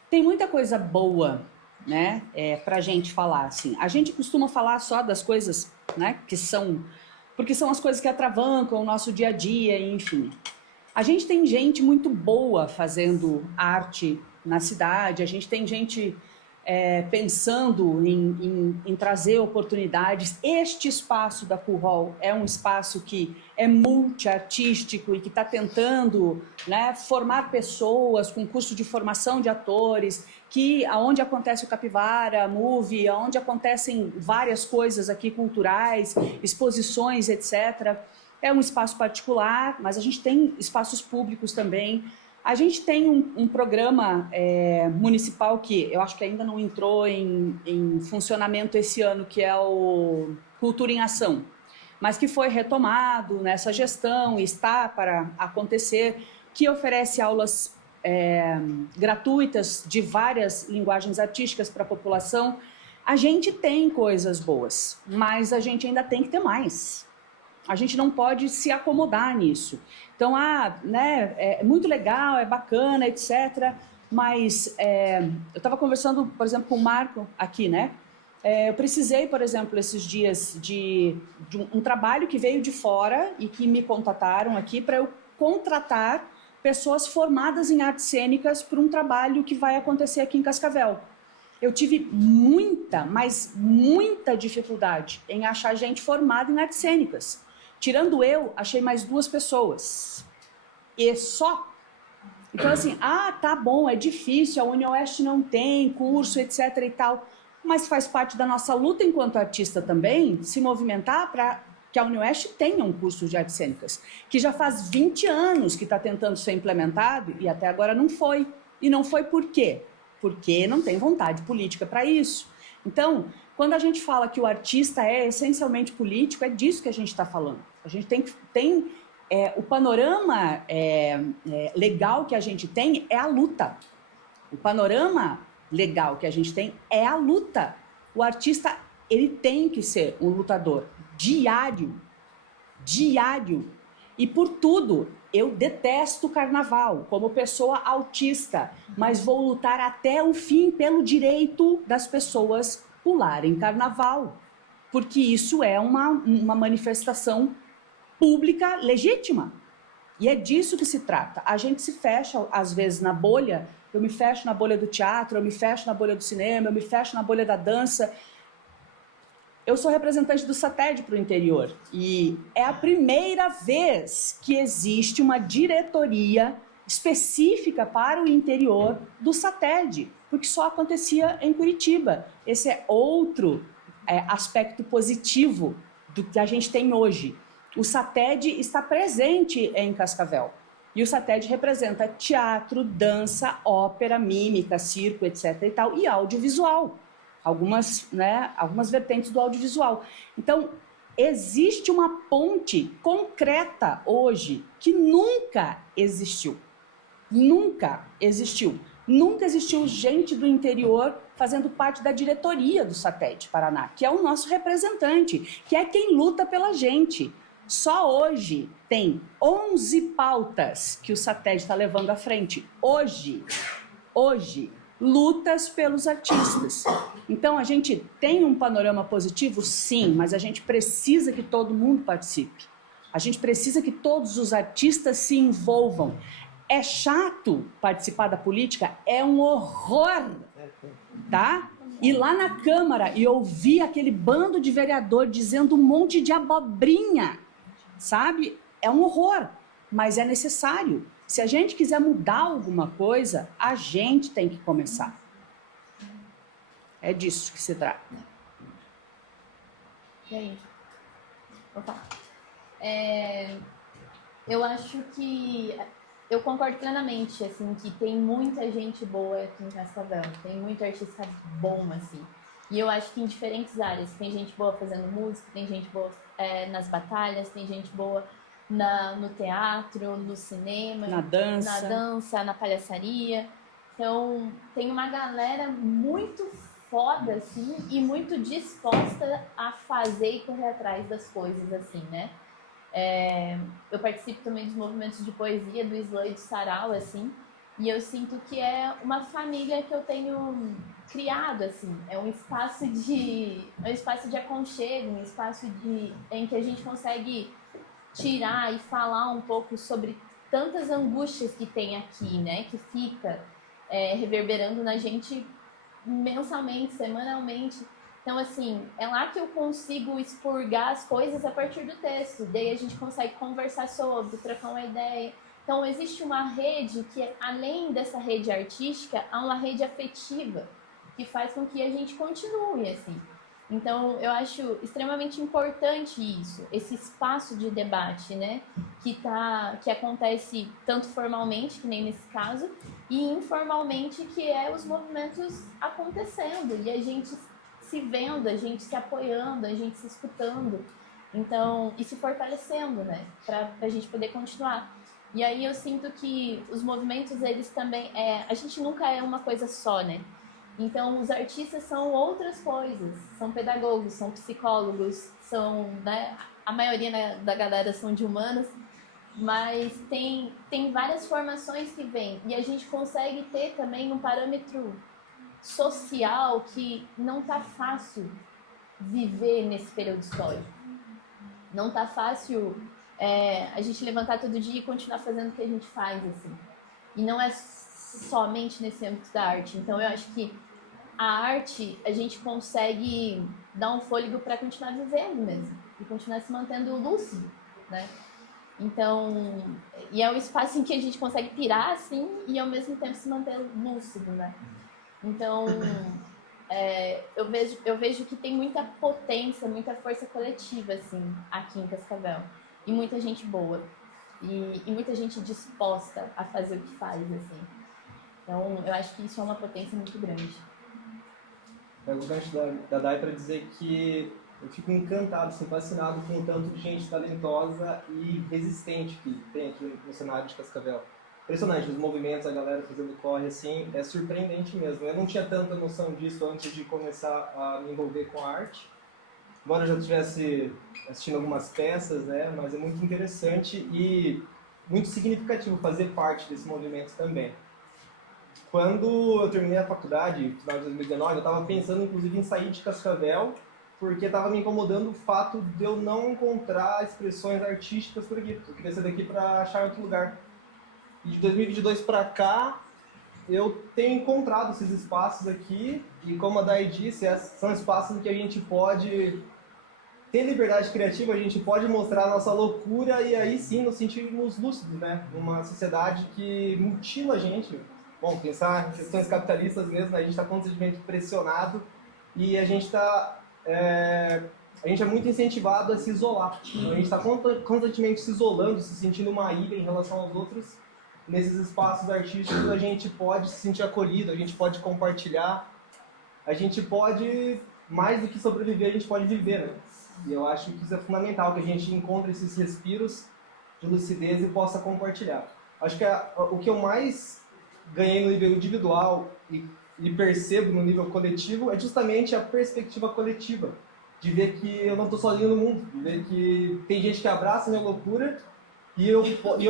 tem muita coisa boa, né, para a gente falar, assim. A gente costuma falar só das coisas, né, porque são as coisas que atravancam o nosso dia a dia, enfim. A gente tem gente muito boa fazendo arte na cidade, a gente tem gente pensando em trazer oportunidades. Este espaço da Cool Hall é um espaço que é multiartístico e que está tentando, né, formar pessoas com curso de formação de atores, aonde acontece o Capivara Movie, aonde acontecem várias coisas aqui culturais, exposições, etc. É um espaço particular, mas a gente tem espaços públicos também. A gente tem um programa municipal que eu acho que ainda não entrou em funcionamento esse ano, que é o Cultura em Ação, mas que foi retomado nessa gestão e está para acontecer, que oferece aulas gratuitas de várias linguagens artísticas para a população. A gente tem coisas boas, mas a gente ainda tem que ter mais. A gente não pode se acomodar nisso. Então, né, é muito legal, é bacana, etc. mas eu estava conversando, por exemplo, com o Marco aqui, né? Eu precisei, por exemplo, esses dias de um trabalho que veio de fora e que me contataram aqui para eu contratar pessoas formadas em artes cênicas para um trabalho que vai acontecer aqui em Cascavel. Eu tive muita, mas muita dificuldade em achar gente formada em artes cênicas. Tirando eu, achei mais 2 pessoas. E só. Então assim, tá bom, é difícil, a UniOeste não tem curso, etc e tal. Mas faz parte da nossa luta enquanto artista também se movimentar para que a UniOeste tenha um curso de artes cênicas, que já faz 20 anos que está tentando ser implementado e até agora não foi. E não foi por quê? Porque não tem vontade política para isso. Então, quando a gente fala que o artista é essencialmente político, é disso que a gente está falando. A gente tem o panorama legal que a gente tem é a luta. O panorama legal que a gente tem é a luta. O artista, ele tem que ser um lutador diário. E por tudo, eu detesto carnaval como pessoa autista, mas vou lutar até o fim pelo direito das pessoas pularem carnaval, porque isso é uma manifestação pública legítima. E é disso que se trata. A gente se fecha, às vezes, na bolha. Eu me fecho na bolha do teatro, eu me fecho na bolha do cinema, eu me fecho na bolha da dança. Eu sou representante do SATED para o interior e é a primeira vez que existe uma diretoria específica para o interior do SATED, porque só acontecia em Curitiba. Esse é outro aspecto positivo do que a gente tem hoje. O SATED está presente em Cascavel. E o SATED representa teatro, dança, ópera, mímica, circo, etc. e tal, e audiovisual. Algumas vertentes do audiovisual. Então, existe uma ponte concreta hoje que nunca existiu. Nunca existiu. Nunca existiu gente do interior fazendo parte da diretoria do SATED Paraná, que é o nosso representante, que é quem luta pela gente. Só hoje tem 11 pautas que o SATED está levando à frente. Hoje, lutas pelos artistas. Então, a gente tem um panorama positivo? Sim, mas a gente precisa que todo mundo participe. A gente precisa que todos os artistas se envolvam. É chato participar da política? É um horror, tá? Ir lá na Câmara e ouvir aquele bando de vereador dizendo um monte de abobrinha, sabe? É um horror, mas é necessário. Se a gente quiser mudar alguma coisa, a gente tem que começar. É disso que se trata. Gente, opa. Eu acho que eu concordo plenamente, assim, que tem muita gente boa aqui em Cascavel, tem muito artista bom, assim. E eu acho que em diferentes áreas, tem gente boa fazendo música, tem gente boa nas batalhas, tem gente boa no teatro, no cinema, na dança, na palhaçaria. Então, tem uma galera muito foda, assim, e muito disposta a fazer e correr atrás das coisas, assim, né? Eu participo também dos movimentos de poesia, do slam e do sarau, assim, e eu sinto que é uma família que eu tenho criado, assim. É um espaço de aconchego, um espaço em que a gente consegue tirar e falar um pouco sobre tantas angústias que tem aqui, né? Que fica reverberando na gente mensalmente, semanalmente. Então, assim, é lá que eu consigo expurgar as coisas a partir do texto. Daí a gente consegue conversar sobre, trocar uma ideia. Então, existe uma rede que, além dessa rede artística, há uma rede afetiva que faz com que a gente continue, assim. Então, eu acho extremamente importante isso, esse espaço de debate, né? Que acontece tanto formalmente, que nem nesse caso, e informalmente, que é os movimentos acontecendo, e a gente se vendo, a gente se apoiando, a gente se escutando, então, e se fortalecendo, né? Para a gente poder continuar. E aí eu sinto que os movimentos, eles também... a gente nunca é uma coisa só, né? Então, os artistas são outras coisas, são pedagogos, são psicólogos, são, né, a maioria da galera são de humanas, mas tem várias formações que vêm, e a gente consegue ter também um parâmetro social que não tá fácil viver nesse período histórico. Não tá fácil a gente levantar todo dia e continuar fazendo o que a gente faz, assim. E não é somente nesse âmbito da arte. Então eu acho que a arte, a gente consegue dar um fôlego para continuar vivendo mesmo, e continuar se mantendo lúcido, né? Então, e é um espaço em que a gente consegue pirar, assim, e ao mesmo tempo se manter lúcido, né? Então, eu vejo que tem muita potência, muita força coletiva, assim, aqui em Cascavel. E muita gente boa. E muita gente disposta a fazer o que faz, assim. Então, eu acho que isso é uma potência muito grande. Pego o gancho da Dai para dizer que eu fico encantado, assim, fascinado com o tanto de gente talentosa e resistente que tem aqui no cenário de Cascavel. Impressionante, os movimentos, a galera fazendo corre, assim, é surpreendente mesmo. Eu não tinha tanta noção disso antes de começar a me envolver com a arte, embora eu já estivesse assistindo algumas peças, né, mas é muito interessante e muito significativo fazer parte desse movimento também. Quando eu terminei a faculdade, no final de 2019, eu estava pensando, inclusive, em sair de Cascavel, porque estava me incomodando o fato de eu não encontrar expressões artísticas por aqui. Eu queria sair daqui para achar outro lugar. E de 2022 para cá, eu tenho encontrado esses espaços aqui, e como a Dai disse, são espaços em que a gente pode ter liberdade criativa, a gente pode mostrar a nossa loucura e aí sim nos sentirmos lúcidos, né? Numa sociedade que mutila a gente. Bom, pensar em questões capitalistas mesmo, a gente está constantemente pressionado e a gente é muito incentivado a se isolar. A gente está constantemente se isolando, se sentindo uma ilha em relação aos outros. Nesses espaços artísticos a gente pode se sentir acolhido, a gente pode compartilhar, a gente pode, mais do que sobreviver, a gente pode viver, né? E eu acho que isso é fundamental, que a gente encontre esses respiros de lucidez e possa compartilhar. Acho que o que eu mais ganhei no nível individual e percebo no nível coletivo é justamente a perspectiva coletiva, de ver que eu não estou sozinho no mundo, de ver que tem gente que abraça a minha loucura e eu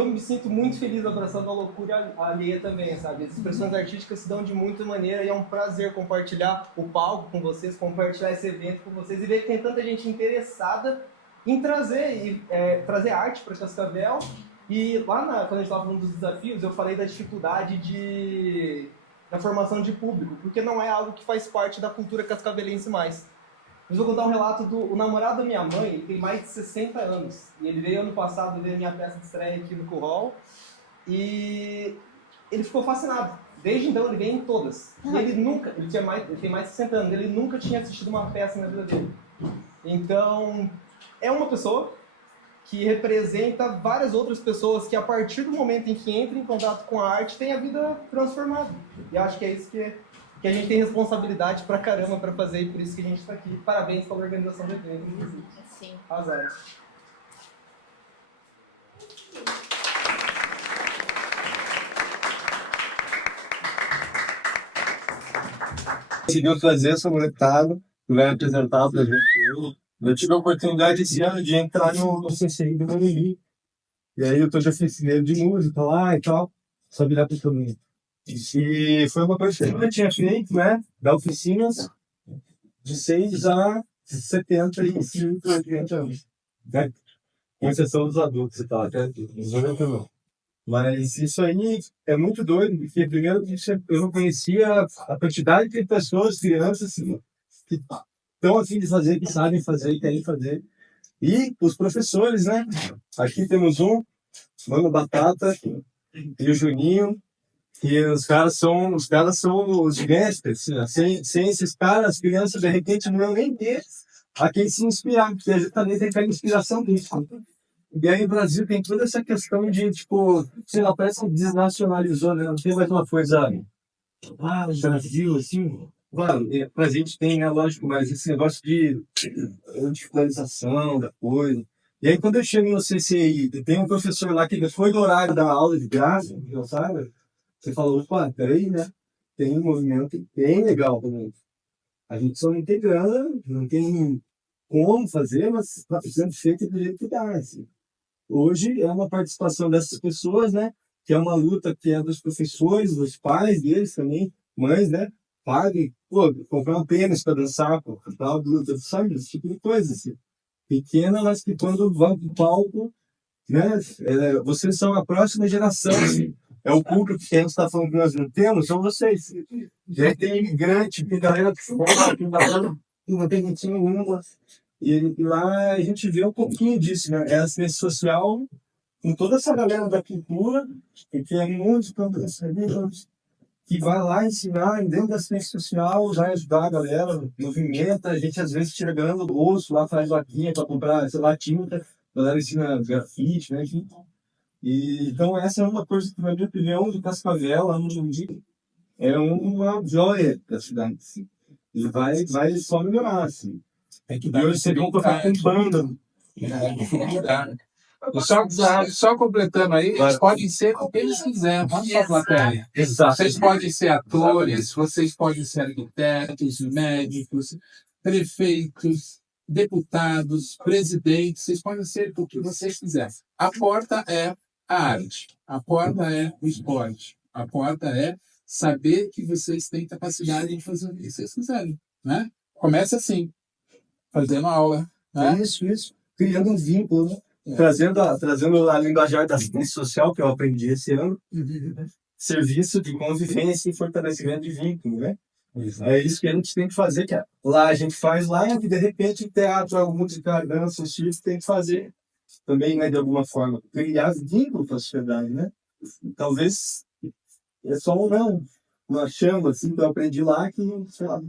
me sinto muito feliz abraçando a loucura alheia também, sabe? As expressões artísticas se dão de muita maneira e é um prazer compartilhar o palco com vocês, compartilhar esse evento com vocês e ver que tem tanta gente interessada em trazer arte para Cascavel. E lá, quando a gente estava falando dos desafios, eu falei da dificuldade da formação de público, porque não é algo que faz parte da cultura cascavelense mais. Mas vou contar um relato o namorado da minha mãe, ele tem mais de 60 anos. E ele veio ano passado ver a minha peça de estreia aqui no Curral. E ele ficou fascinado. Desde então ele vem em todas. E ele tem mais de 60 anos, ele nunca tinha assistido uma peça na vida dele. Então, é uma pessoa que representa várias outras pessoas que, a partir do momento em que entra em contato com a arte, tem a vida transformada. E acho que é isso que a gente tem responsabilidade pra caramba pra fazer, e por isso que a gente está aqui. Parabéns pela organização do evento, inclusive. Sim. Azar. Conseguiu trazer essa molecada, que vai apresentar pra gente. Eu tive a oportunidade esse ano de entrar no CCI do Morumbi. E aí eu tô de oficineiro de música lá e tal, só virar pro caminho. E foi uma coisa que eu nunca tinha feito, né? Dar oficinas de 6 a 75, 80 anos. Né? Com exceção dos adultos e tal, até dos 90 não. Mas isso aí é muito doido, porque primeiro eu não conhecia a quantidade de pessoas, crianças, que estão a fim de fazer, que sabem fazer, querem fazer. E os professores, né? Aqui temos Mano Batata e o Juninho. E os caras são os mestres. Sem esses caras, as crianças de repente não iam nem ter a quem se inspirar, porque justamente tem aquela inspiração disso. E aí no Brasil tem toda essa questão de, tipo, sei lá, parece que desnacionalizou, né? Não tem mais uma coisa, o Brasil, assim. Claro, pra gente tem, né, lógico, mas esse negócio de digitalização da coisa. E aí quando eu chego no CCI, tem um professor lá que depois do horário da aula de graça, sabe? Você fala, opa, peraí, né? Tem um movimento bem legal também. A gente só não tem grana, não tem como fazer, mas está sendo feito do jeito que dá, assim. hoje é uma participação dessas pessoas, né? Que é uma luta que é dos professores, dos pais deles também, mães, né? Paguem, pô, comprar um tênis para dançar, pô, tal, sabe? Esse tipo de coisa, assim. Pequena, mas que quando vão pro palco, né? Vocês são a próxima geração, assim. É o público que a gente está falando que nós não temos, são vocês. Já tem imigrante, tem galera que fora, tem galera que não tem nenhuma. E lá a gente vê um pouquinho disso, né? É a ciência social, com toda essa galera da cultura, que é música, que vai lá ensinar dentro da ciência social, vai ajudar a galera, movimenta, a gente às vezes tira grana do bolso, lá faz vaquinha para comprar, sei lá, tinta, a galera ensina grafite, né, enfim. E, então essa é uma coisa que, na minha opinião, de Cascavel, é uma joia da cidade, assim. E vai só melhorar, assim. É que E hoje vocês vão tocar com banda. Só completando aí, Vai. eles podem ser o que eles quiserem, não só plateia. Exato. Vocês podem ser atores, vocês podem ser arquitetos, médicos, prefeitos, deputados, presidentes, vocês podem ser o que vocês quiserem. A porta é a arte, a porta é o esporte, a porta é saber que vocês têm capacidade de fazer o que vocês quiserem, né? Começa assim, fazendo aula, né? Isso. Criando um vínculo, né? Trazendo a linguajar da ciência social que eu aprendi esse ano, serviço de convivência e fortalecimento de vínculo, né? É isso que a gente tem que fazer, que lá a gente faz lá e de repente teatro, música, dança, circo tem que fazer também, né, de alguma forma, criar vínculo para a sociedade, né? Talvez é só uma chama assim que eu aprendi lá que, sei lá,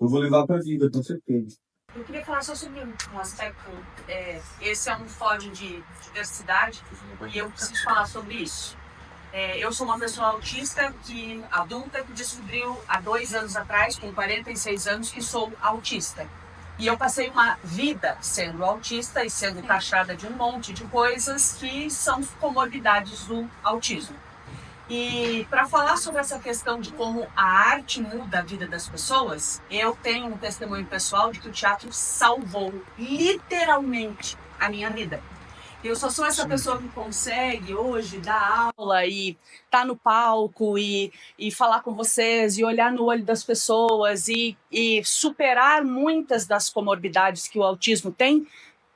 eu vou levar para a vida, com certeza. Eu queria falar só sobre um aspecto. Esse é um fórum de diversidade e eu preciso falar sobre isso. Eu sou uma pessoa autista, adulta, que descobriu há 2 anos atrás, com 46 anos, que sou autista. E eu passei uma vida sendo autista e sendo taxada de um monte de coisas que são comorbidades do autismo. E para falar sobre essa questão de como a arte muda a vida das pessoas, eu tenho um testemunho pessoal de que o teatro salvou literalmente a minha vida. Eu só sou essa pessoa que consegue hoje dar aula E estar no palco e falar com vocês e olhar no olho das pessoas e superar muitas das comorbidades que o autismo tem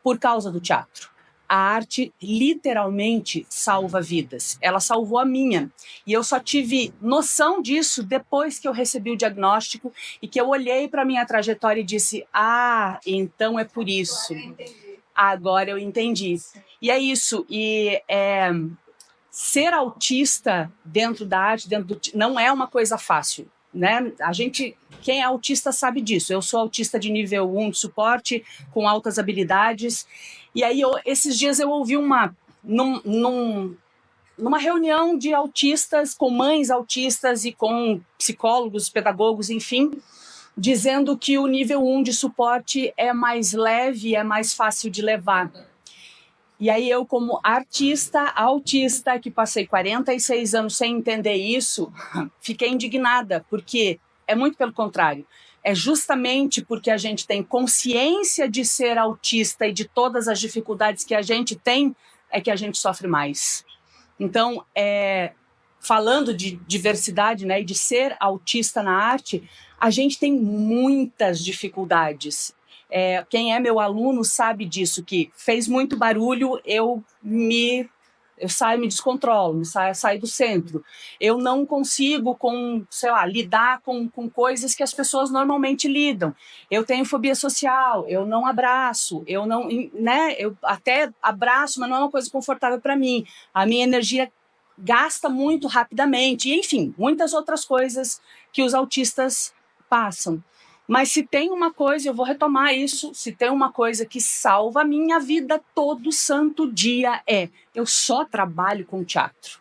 por causa do teatro. A arte literalmente salva vidas. Ela salvou a minha. E eu só tive noção disso depois que eu recebi o diagnóstico e que eu olhei para a minha trajetória e disse: ah, então é por isso. Agora eu entendi. E é isso. Ser autista dentro da arte, não é uma coisa fácil, né? Quem é autista sabe disso. Eu sou autista de nível 1 de suporte, com altas habilidades. E aí, esses dias eu ouvi numa reunião de autistas, com mães autistas e com psicólogos, pedagogos, enfim, dizendo que o nível 1 de suporte é mais leve, é mais fácil de levar. E aí eu, como artista autista, que passei 46 anos sem entender isso, fiquei indignada, porque é muito pelo contrário. É justamente porque a gente tem consciência de ser autista e de todas as dificuldades que a gente tem, é que a gente sofre mais. Então, falando de diversidade, né, e de ser autista na arte, a gente tem muitas dificuldades. Quem é meu aluno sabe disso, que fez muito barulho, eu me descontrolo, saio do centro. Eu não consigo lidar com coisas que as pessoas normalmente lidam. Eu tenho fobia social, eu não abraço, eu até abraço, mas não é uma coisa confortável para mim. A minha energia gasta muito rapidamente, e, enfim, muitas outras coisas que os autistas passam. Mas se tem uma coisa, eu vou retomar isso, se tem uma coisa que salva a minha vida todo santo dia eu só trabalho com teatro.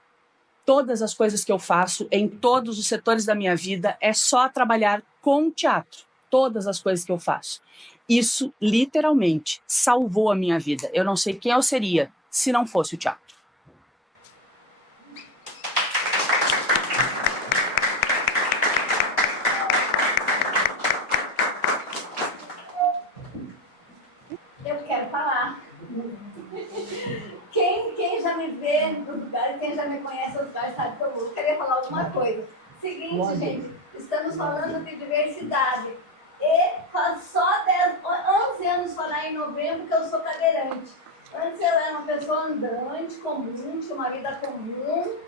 Todas as coisas que eu faço, em todos os setores da minha vida, é só trabalhar com teatro. Todas as coisas que eu faço. Isso, literalmente, salvou a minha vida. Eu não sei quem eu seria se não fosse o teatro. Eu quero falar. quem já me conhece, os pais sabem que eu queria falar alguma coisa. Seguinte, gente, estamos falando de diversidade. E faz só 11 anos, falar em novembro, que eu sou cadeirante. Antes eu era uma pessoa andante, comum, tinha uma vida comum,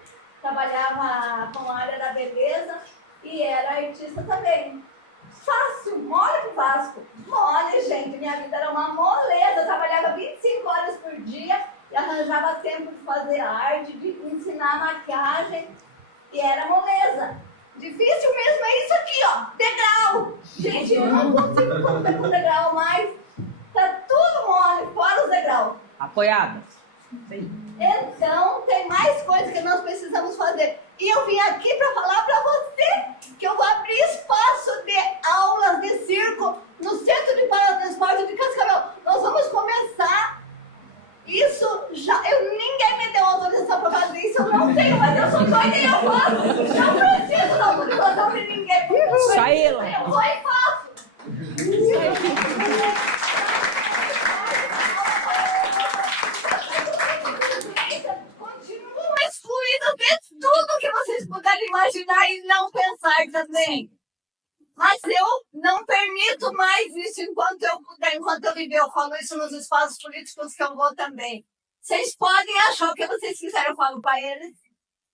trabalhava com a área da beleza e era artista também. Fácil, mole pro Vasco. Mole, gente, minha vida era uma moleza. Eu trabalhava 25 horas por dia e arranjava tempo de fazer arte, de ensinar maquiagem, e era moleza. Difícil mesmo é isso aqui, ó, degrau. Gente, eu não consigo contar com degrau mais. Tá tudo mole, fora os degraus. Apoiada. Então, tem mais coisas que nós precisamos fazer. E eu vim aqui para falar para você que eu vou abrir espaço de aulas de circo no Centro de Paratransporte de Cascavel. Nós vamos começar isso já. Ninguém me deu autorização para fazer isso, eu não tenho, mas eu sou doida e eu faço. Não preciso da autorização de ninguém. Saíla. Eu vou e faço. Continuo excluído de tudo que vocês puderem imaginar e não pensar também. Mas eu não permito mais isso enquanto eu puder, enquanto eu viver. Eu falo isso nos espaços políticos que eu vou também. Vocês podem achar o que vocês quiserem, eu falo para eles.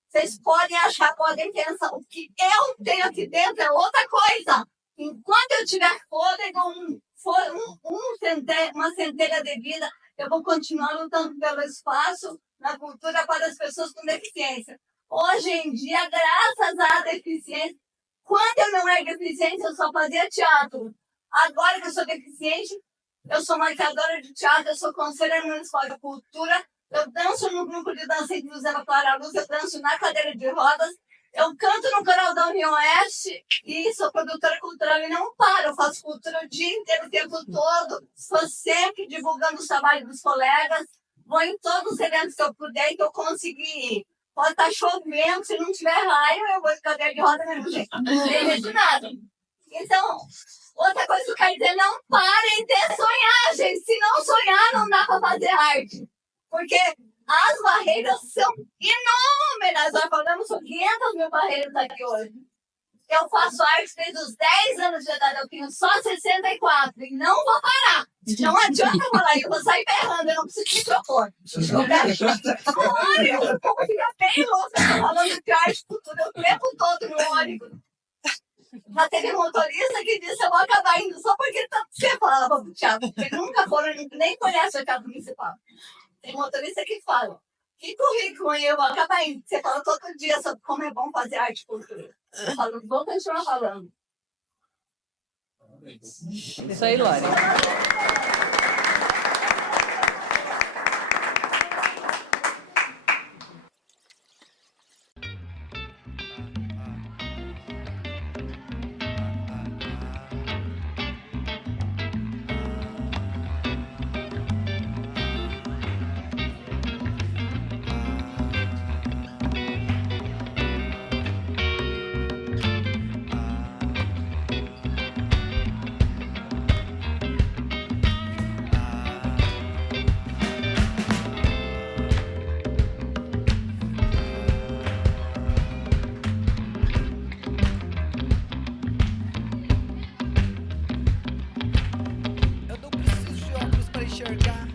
Vocês podem achar, podem pensar. O que eu tenho aqui dentro é outra coisa. Enquanto eu tiver fôlego, uma centelha de vida, eu vou continuar lutando pelo espaço na cultura para as pessoas com deficiência. Hoje em dia, graças à deficiência, quando eu não era deficiente, eu só fazia teatro. Agora que eu sou deficiente, eu sou maquiadora de teatro, eu sou conselheira municipal de cultura, eu danço no grupo de dança de José Clara Luz, eu danço na cadeira de rodas, eu canto no coral da União Oeste e sou produtora cultural e não paro. Eu faço cultura o dia inteiro, o tempo todo, estou sempre divulgando os trabalhos dos colegas, vou em todos os eventos que eu puder e que eu conseguir ir. Pode estar chovendo, se não tiver raio, eu vou de cadeira de roda mesmo jeito. Não tem medo de nada. Então, outra coisa que eu quero dizer, não parem de sonhar, gente. Se não sonhar, não dá para fazer arte. Porque as barreiras são inúmeras. Nós falamos sobre 500 mil barreiras aqui hoje. Eu faço arte desde os 10 anos de idade, eu tenho só 64 e não vou parar. Não adianta falar, eu vou sair berrando, eu não preciso de microfone. Olha, o povo fica bem louco, eu tô falando de arte, cultura, o tempo todo no ônibus. Já teve motorista que disse, eu vou acabar indo só porque você falava pro teatro, porque nunca foram, nem conhece o teatro municipal. Tem motorista que fala, que currículo eu vou acabar indo, você fala todo dia sobre como é bom fazer arte e cultura. Eu falo, vou continuar falando. Isso aí, Lore. Eu não preciso de óculos para enxergar.